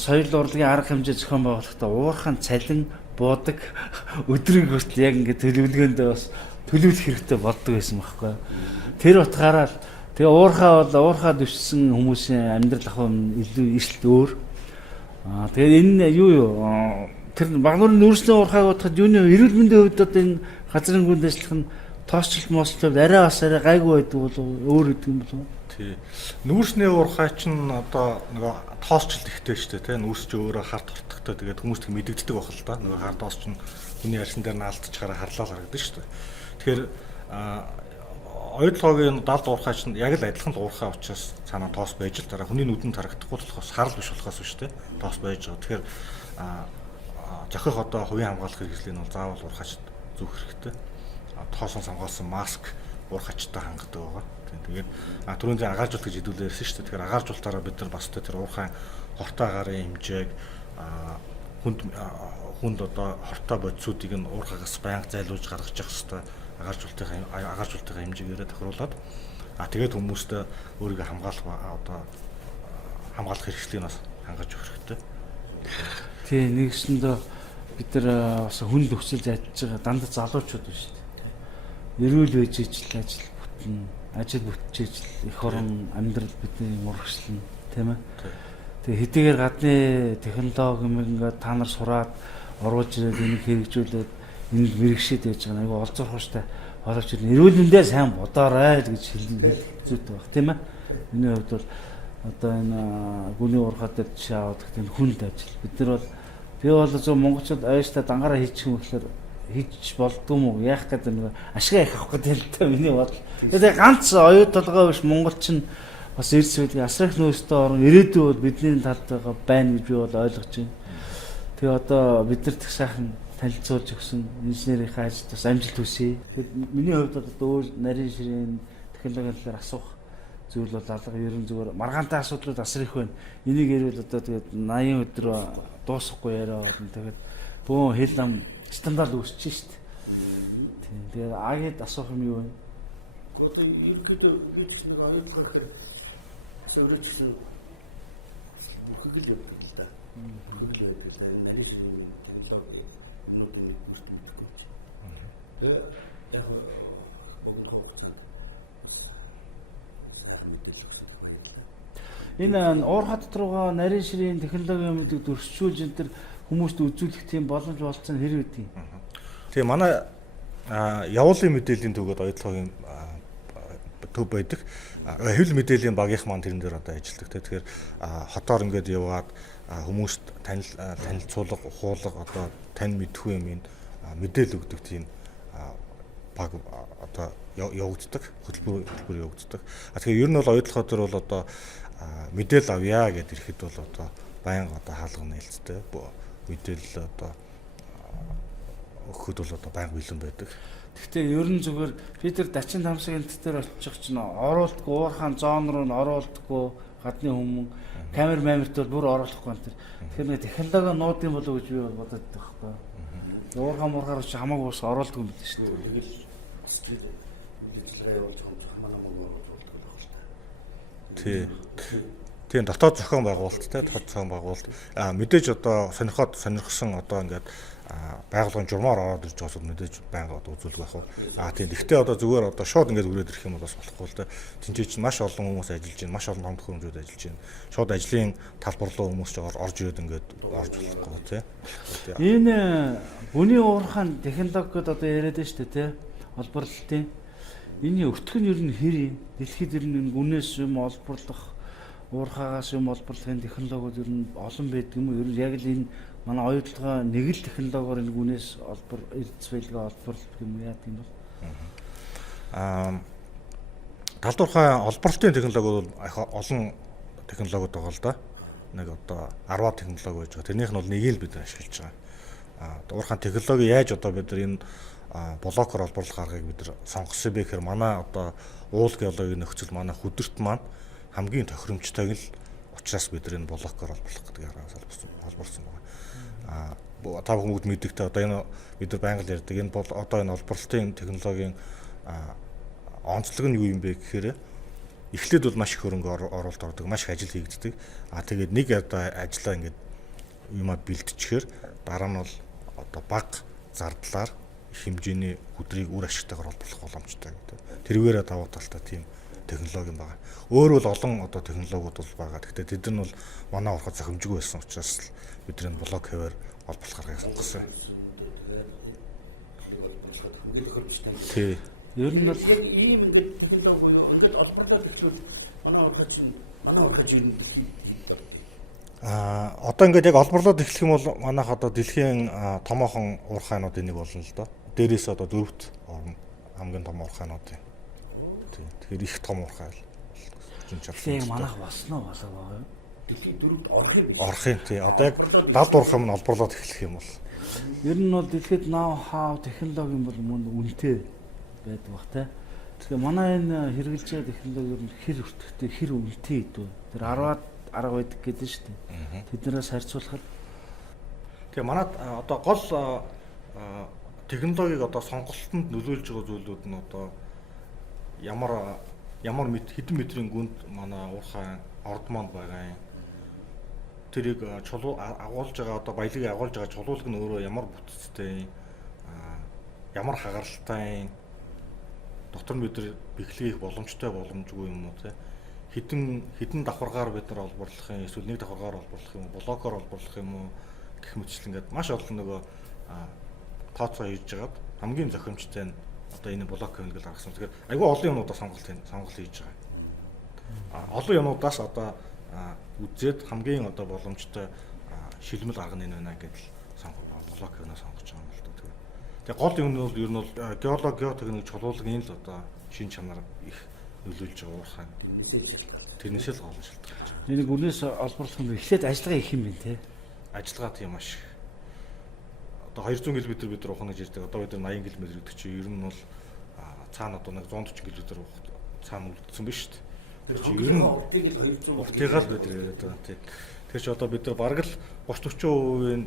соёл урлагийн арга хэмжээ зохион байгуулахдаа уурхаан цалин буудаг өдрийг хүртэл яг ингээд төлөвлөгөөндөө бас төлөвлөх хэрэгтэй болдог байсан байхгүй. Тэр утгаараа л тэгээ уурхаа дэвшсэн хүмүүсийн амьдрал ахуй илүү эрсдэл өөр. Тэгээд энэ юу тэр Багнуурын нүүрсний уурхааг бодоход юуны эрүүл мэндийн хувьд одоо энэ газрын гүнд ажиллах нь тоосчлт мослол арай гайгүй байдаг бол өөр гэдэг юм болов уу? Тий. Нүүрсний уурхай ч н одоо нөгөө тоосчлт ихтэй шүү дээ, тий. Нүүрс ч өөрөө хард хортогтой. Тэгээд хүмүүс тэг мэдэгддэг байх л да. Нөгөө хард тоос ч хүний арьсан дээр наалтчихаараа харлал харагдаж шүү дээ. Тэгэхээр оюутлогын далд уурхай ч яг л адилхан уурхай учраас цаана тоос байж л дараа хүний нүдэнд харагдахгүй болохоос харал биш болохоос шүү дээ. Тоос байж байгаа. Тэгэхээр жохих одоо хувийн хамгаалах хэрэгслийн бол заавал уурхайч зүүх хэрэгтэй. Тоосон самгаалсан маск уурхачтай хангадаг байгаа. Тэгээд түрүүн дээр агаажуулт гэж хэдүүлээ ярьсан шүү дээ. Тэгэхээр агаажуултаараа бид нар бас тэр уурхайн хортой агарын хэмжээг хүнд одоо хортой бодисуудыг нь уурхагаас байнга зайлуулж гаргаж явах хэрэгтэй. Агаажуултын хэмжээгээр тохируулаад тэгээд хүмүүстээ өөрийгөө хамгаалах хэрэгслийг бас хангаж өгөх хэрэгтэй. Тий, нэгсэндээ бид нар бас хүнд өгсөлж ажиллаж байгаа дандаа залуучууд байна шүү дээ. Эрүүл байж ижил ажил бүтчихэж их орон амьдрал бидний мурагшлна тийм ээ. Тэгээ хэдийгээр гадны технологи юм ингээд та нар сураад оруулж ирээд энийг хэрэгжүүлээд энд мэрэгшээд байж байгаа нэг олзуурах штэ боловч эрүүл мэндээ сайн бодоорой гэж хэлэх зүйтэй баг тийм ээ. Миний хувьд бол одоо энэ гүний уурхаад жишээ аваад тийм хүнд ажил бид нар бол би бол зөв монголчууд ойштой дангаараа хийчих юм болохоор хийж болдгүй мүү яах гэдэг нэг ашиг их авах гэдэг л та миний бодол. Тэгээд ганц оюут толгой биш монголч нь бас эрс байдаг асрах нөөцтэй орон ирээдүйд бол бидний талд байгаа байна гэж би бол ойлгож байна. Тэгээ одоо бид нар их сайхан танилцуулж өгсөн инженерийн ажил бас амжилт хүсье. Тэгэхээр миний хувьд одоо өөр нарийн ширийн технологийн талаар асуух зүйл бол алга ерөн зүгээр маргаантай асуудлууд асар их байна. Энийг ярил одоо тэгээд 80 өдөр дуусахгүй яриа болно. Тэгээд бөөн хэл нам стандарт үүсэж шít. Тийм. Тэгээд агээд асуух юм юу вэ? Одоо ерөнхийдөө гэж нэг ойлгох хэрэг зөвлөжсөн бүхэл юм л да. Бүхэл байдаг л да. Нарийн ширийн технологи юмнуудын мэдгүй ч. Тэгээ яг энэ уурхай дотруугаа нарийн ширийн технологийн юмнуудыг дөрвөлжүүлж энэ төр хүмүүст үзүүлэх тийм боломж олцсон хэрэг үгүй. Тэгээ манай явуулын мэдээллийн төвөд оюутлогын төв байдаг. Хэвлэл мэдээллийн багийнх маань тэрэн дээр одоо ажилладаг. Тэгэхээр хотоор ингээд яваад хүмүүст танилцуулга, ухуулга одоо тань мэдхгүй юм мэдээл өгдөг тийм баг одоо явагддаг. Хөтөлбөр явагддаг. Тэгэхээр ер нь бол оюутлогоо төр бол одоо мэдээлэл авъя гэдээ ирэхэд бол одоо байнга одоо хаалга нээлттэй мэдээлэл одоо өгөхөд бол одоо байнга бэлэн байдаг. Гэхдээ ер нь зүгээр би тэр дачин тамсаг энэ дээр очих чинь оруулдаггүй уурхаан зоон руу н оруулдаггүй гадны хүмүүс камер мамерт бол бүр оруулахгүй энэ тэр. Тэгэхээр нэг технологи нуудын болов гэж би бол бодод байхгүй. Уурхаан муурхаар чи хамаагүй ус оруулдаг юм биш үү? тэгэл бас мэдээлэл явуулж хамаагүй оруулдаг байх шүү дээ. Тийм дотоод зохион байгуулалт те дотоод зохион байгуулалт мэдээж одоо сонирхсан одоо ингээд байгууллагын журмаар ороод ирж байгаа бол мэдээж байнга одоо үзүүлэх байх уу. Тийм гэхдээ одоо зүгээр одоо шууд ингээд үрээд ирэх юм бол бас болохгүй л те. Тинчээ чинь маш олон хүмүүс ажиллаж байна, маш олон хамт хөрөмжүүд ажиллаж байна. Шууд ажлын талбар руу хүмүүс ч орж ирээд ингээд орж болохгүй те. Энэ бүний уурхаан технологиуд одоо яриад байна шүү дээ те. Олборлолтын энэ өртгөх нь ер нь хэр юм? Дэлхийд ер нь гүнээс юм олборлох уурхаагаас юм олборлохын технологиуд ер нь олон байдаг юм уу? Ер нь яг л энэ манай оюутлогоо нэг л технологиор энэ гүнээс эрдэсвэлгээ олборлох юм яа тийм бол. Талдуурхай олборлолтын технологи бол олон технологиуд байгаа л да. Нэг одоо 10 технологи байж байгаа. Тэрнийх нь бол нэгийг л бид ашиглаж байгаа. Уурхаан технологи яаж одоо бид нар энэ блокоор олборлох аргыг бид нар сонгосон бэ гэхээр манай одоо уул геологийн нөхцөл манай хөдөрт маань хамгийн тохиромжтойг л учраас бид нар энэ блокоор олборлох гэдэг аргаас олборсон байна. Та хүмүүс мэддэгтэй одоо энэ бид нар байнга л ярьдаг энэ бол одоо энэ олборлолтын технологийн онцлог нь юу юм бэ гэхээр эхлээд бол маш их хөрөнгө оруулалт ордог, маш их ажил хийгддэг. Тэгээд нэг одоо ажлаа ингээд юмад бэлтчихээр дараа нь бол одоо бага зардлаар хэмжээний хүдрийг үр ашигтайгаар олборлох боломжтой гэдэг. Тэрвээрээ давуу талтай тийм технологи юм байна. Өөр бол олон одоо технологиуд бол байгаа. Гэхдээ тэд нар бол манай урхад зохимжгүй байсан учраас л бид энэ блок хэвээр олборлох аргыг сонгосон. Тий. Ер нь бол яг ийм ингээд технологи буюу ингээд олборлоод ирчихвэл манай урхаж юм. Одоо ингээд яг олборлоод эхлэх юм бол манайх одоо дэлхийн томоохон уурхайнуудын нэг болно л доо. Дээрээс одоо 4-т орно хамгийн том уурхайнуудын. Тэгэхээр их том уурхай л. тийм манайх босноо болоо. Дэлхийн 4-т орох юм тий. Одоо яг 70 уурхай нь олборлоод эхлэх юм бол Ер нь бол дэлхийд ноу хау технологи бол мөн үнэтэй байдаг бах те. Тэгэхээр манай энэ хэрэгжилж байгаа технологи ер нь хэр өртөхтэй хэр үнэтэй гэдэг. Тэр 10-аад арга байдаг гэдэг шүү дээ. Тэднээс харьцуулахад тэгээ манад одоо гол технологиг одоо сонголтод нөлөөлж байгаа зүйлүүд нь одоо ямар хэдэн метрийн гүнд манай уурхай ордмонд байгаа юм. Тэрийг агуулж байгаа одоо баялагийг агуулж байгаа чулуулаг нь өөрөө ямар бүтцтэй ямар хагаралтай дотор нь бид нар бэхлэх боломжтой боломжгүй юм уу те хідэн давхаргаар бид нар олборлох юм эсвэл нэг давхаргаар олборлох юм уу блокоор олборлох юм уу гэх мэтчлэн ингээд маш олон нөгөө тооцоо хийж байгаад хамгийн зохимжтой нь одоо энэ блок хэмнэл гаргасан. Тэгэхээр айгүй олон юмудаа сонголт хийж байгаа. Олон юмудаас одоо үзээд хамгийн одоо боломжтой шилмэл арга нь энэ байна гэдэл блок хэмнэл сонгож байгаа юм л да. Тэгээ гол юм нь бол ер нь бол геотехник чулуулгын л одоо шин чанар их нөлөөлж байгаа уурхай. Тэрнээсээ л гол шалтгаан. Энийг үнээс олборлох юм эхлээд ажиллагаа их юм байна те. Ажиллагаа тийм маш их. Одоо 200 км бид нар ухна гэж ярьдаг. Одоо бид нар 80 км гэдэг чинь ер нь бол цаана одоо нэг 140 км цаана үлдсэн биш шүү дээ. Тэр чинь ер нь уртыгаа л бид нар яриад байгаа тийм. Тэгэхээр чи одоо бид нар бараг л 30-40%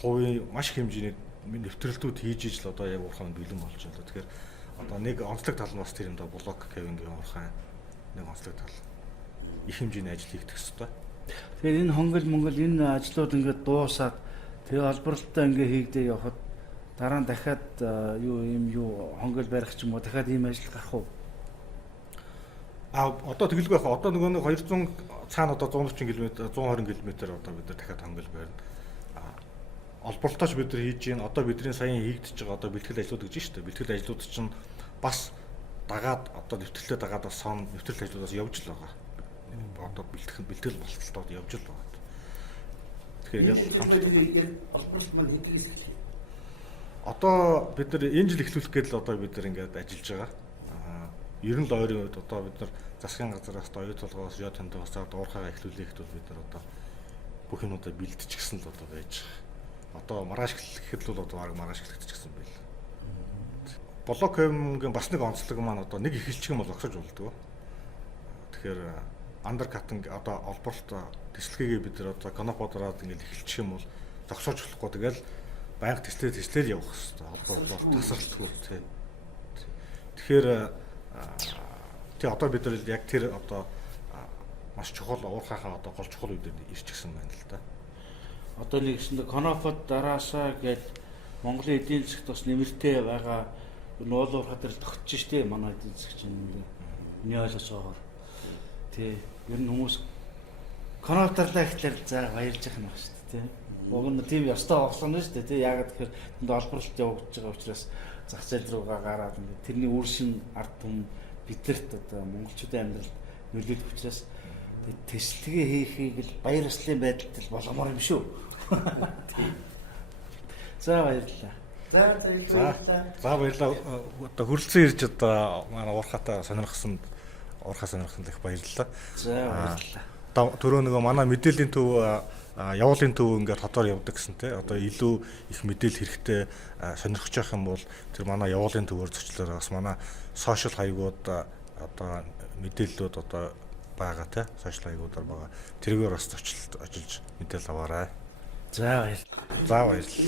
хувийн маш их хэмжээний нэвтрэлтүүд хийж ижил одоо яг уурхайн бэлэн болж байна. Тэгэхээр одоо нэг онцлог тал нь бас тэр юм да блок кевингийн уурхайн нэг онцлог тал их хэмжээний ажил хийгдэх ёстой. Тэгэхээр энэ хонгол монгол энэ ажлууд ингээд дуусаад тэгээ олборлолтоо ингээд хийгдээ явхад дараа нь дахиад юу хонгол барих ч юм уу дахиад ийм ажил гарах уу? Одоо тэгэлгүй яхаа одоо нөгөө нэг 200 цаана одоо 140 км 120 км одоо бид нар дахиад хонгол барина. Олборлолтооч бид нар хийж гин одоо бидний саяхан хийгдэж байгаа одоо бэлтгэл ажлууд гэж байна шүү дээ. Бэлтгэл ажлууд чинь бас дагаад одоо нэвтрэлтэд дагаад бас сон нэвтрэл ажлуудаас явж л байгаа. Одоо бэлтгэл болтолтод явж л байгаа. Тэгэхээр ингээд олборлолт маань хэдийгээс эхлэв. Одоо бид нар энэ жил эхлүүлэх гээд л одоо бид нар ингээд ажиллаж байгаа. Ер нь л ойрын үед одоо бид нар засгийн газараас оюу толгоос яа тандаас уурхайгаа эхлүүлэхэд бол бид нар одоо бүх юмудаа бэлдчихсэн л одоо байж байгаа. Одоо маргааш эхлэхэд л одоо маргааш эхлэгдчихсэн байл. Блок кевингийн бас нэг онцлог маань одоо нэг эхэлчих юм бол огсож болдгоо. Тэгэхээр андеркатинг одоо олборлолт тэслэгээ бид нар одоо каноподороод ингээд эхэлчих юм бол зогсоож болохгүй тэгэл байнга тэслэл явах хэрэгтэй. Олборлолт тасралтгүй тий. Тэгэхээр тий одоо бид нар яг тэр одоо маш чухал уурхайхаа одоо гол чухал үед ирчихсэн байна л да. Одоо нэг гэсэн конопод дараасаа гээд Монголын эдийн засгт бас нэмэртэй байгаа нуулуур хадрал тогтж штэ манай эдийн засгч юм. Миний ойлгосоор тий ер нь хүмүүс конопдарлаа ихлээр за баярлж байгаа юм шүү дээ тий. Уг нь тийм ёстой оглоно шүү дээ тий. Яагаад тэгэхээр энд олборлолт явагдаж байгаа учраас зах зээл рүүгээ гараад ингээд тэрний үр шин ард түмэн бидэрт одоо монголчуудын амьдралд нөлөөлөх учраас тэслэгээ хийхийг л баяр ёслолын байдалд л болгомоор юм шүү. За баярлалаа. За баярлалаа. Одоо хүрэлцэн ирж одоо манай уурхатай сонирхсанд их баярлалаа. За баярлалаа. Одоо түрүү нөгөө манай мэдээллийн төв явуулын төв ингээд хотоор явдаг гэсэн те. Одоо илүү их мэдээлэл хэрэгтэй сонирхож явах юм бол тэр манай явуулын төвөөр зочлоор бас манай сошиал хаягууд одоо мэдээллүүд одоо байгаа те. Сошиал хаягуудаар байгаа. Тэргээр бас зочлолт ажиллаж мэдээлэл аваарай. За баярлалаа. За баярлалаа.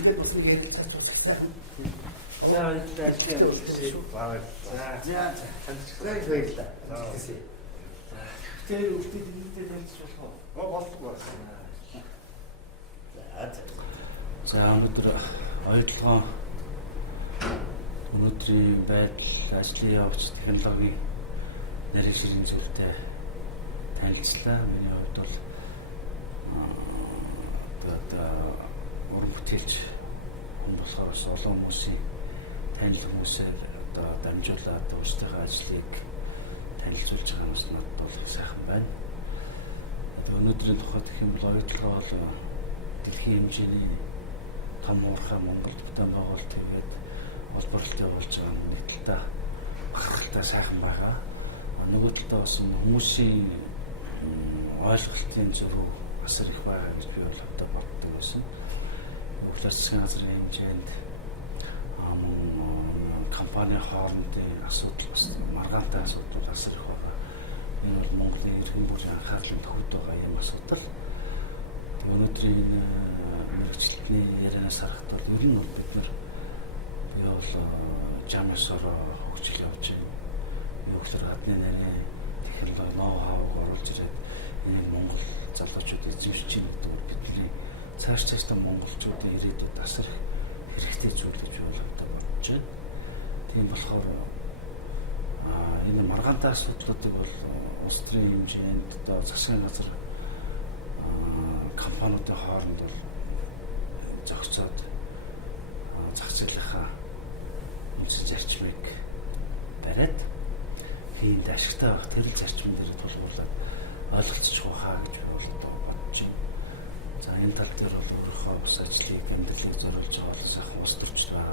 Тэр үлдээд нэгдээд байж болох уу? За өнөөдөр оюутлогоо өнөөдрийн байдал ажлын явц технологийн нарийн ширийн зүйлтэй танилцлаа. Миний хувьд бол одоо уран бүтээлч хүн болохоор олон хүмүүсийн танил хүмүүсээр одоо дамжуулаад өөрсдийнхөө ажлыг танилцуулж байгаа юмс надад бол сайхан байна. Өнөөдрийн тухайд гэх юм бол оюутлогоо бол дэлхийн хэмжээний том уурхай Монголд бүтээн байгуулалт тэгээд олборлолт явуулж байгаа нэг талдаа бахархалтай сайхан байгаа. Нөгөө талдаа бас хүмүүсийн ойлголтын зөв асар их байгаа гэж би бол одоо боддог байсан. Засгийн газрын хэмжээнд компани хоорондын асуудал бас маргаантай асуудал асар их байгаа. Энэ бол Монголын эрхэм бүрийн анхаарлын төвд байгаа юм асуудал. Өнөөдрийн мэргэжилтний ярианаас харахад бол ер нь бид нар бол жамсороо хөгжил явж байна. Нөхөр гадны нарийн технологи ноу-хауг оруулж ирээд энэ Монгол залуучууд эзэмшиж байгаа бидний цааш монголчуудын ирээдүйд асар хэрэгтэй зүйл гэж бодож байна. Тийм болохоор энэ маргаантай асуудлуудыг бол улс төрийн хэмжээнд одоо засгийн газар компаниудын хооронд бол зохицоод зах зээлийнхаа үндэс зарчмыг бариад хийнд ашигтай байх тэр зарчмын дээр тулгуурлаад ойлголцох хаа гэж бодож байна. За энэ тал дээр бол өөрийнхөө бас ажлыг амьдралыг зориулж байгаа бол сайхан ус төрчлээ.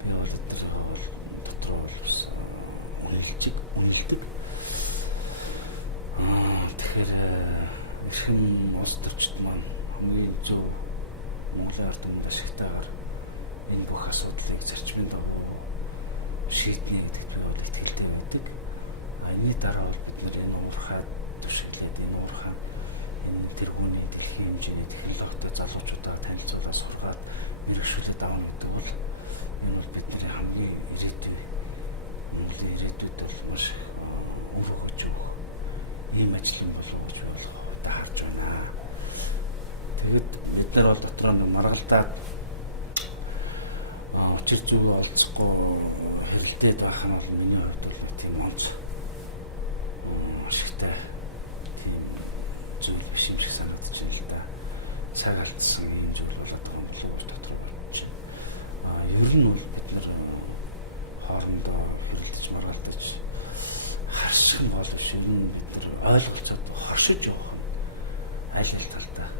Би бол дотроо бол бас үнэлдэг. Тэгэхээр эрхэм улс төрчид маань хамгийн зөв Монголын ард түмэнд ашигтайгаар энэ бүх асуудлыг зарчмын дагуу шийднэ гэдэгт би бол итгэлтэй байдаг. Энэний дараа бол бид нэр энэ уурхай төвшөлээд энэ уурхай энэ тэргүүний дэлхийн хэмжээний технологитой залуучуудаа танилцуулаад сургаад мэрэгшүүлээд авна гэдэг бол энэ бол бидний хамгийн ирээдүйн Монголын ирээдүйд бол маш үр өгч өгөх ийм ажлын болов гэж одоо харж байна. Тэгэд бид нар бол дотроо нэг маргалдаад учир зүг олцохгүй хэрэлдээд байх нь бол миний хувьд бол тийм онц ашигтай тийм зүйл биш юм шиг санагдаж байна л да. Цаг алдсан юм зүйл болоод байгаа юм болов дотор болж. Ер нь бол бид нар хоорондоо хэрэлдэж маргалдаж харших боловч ер нь бид нар ойлголцоод хоршиж явах аль аль талдаа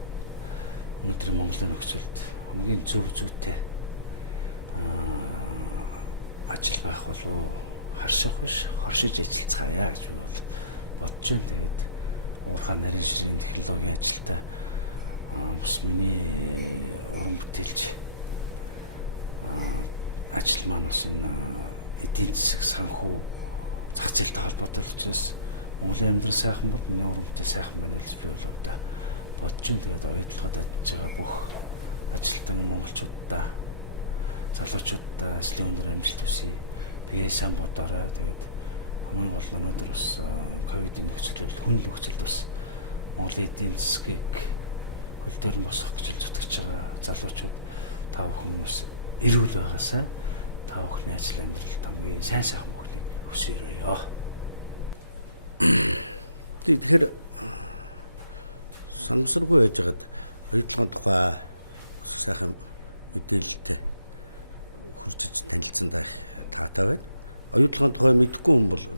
өнөөдөр Монголын нөхцөлд хамгийн зөв зүйтэй ажил байх болов харших биш хоршиж эзэлцгаая гэж бодож байна. Тэгээд уурхай нарийн шилжлийн технологийн ажилдаа бас миний бүтээлч ажил маань эдийн засаг санхүү зах зээлтэй холбоотой учраас Монголын амьдрал сайхан бол миний өмчтэй сайхан байна гэж би бол одоо бодож байна. Тэгээд ойлгоод байж байгаа бүх ажилтан монголчуудаа залуучуудаа студент амьсгалын тэгээ сайн бодорой. Тэгээд мөн бол өнөөдөр бас ковидын нөхцөл хүн нөхцөлд бас Монголын эдийн засгийг хөлтөр босгох гэж зүтгэж байгаа залуучууд тав хүмүүс эрүүл байгаасаа тав бүхний ажил амьдрал хамгийн сайн сайхан хүсээрээ. Thank you.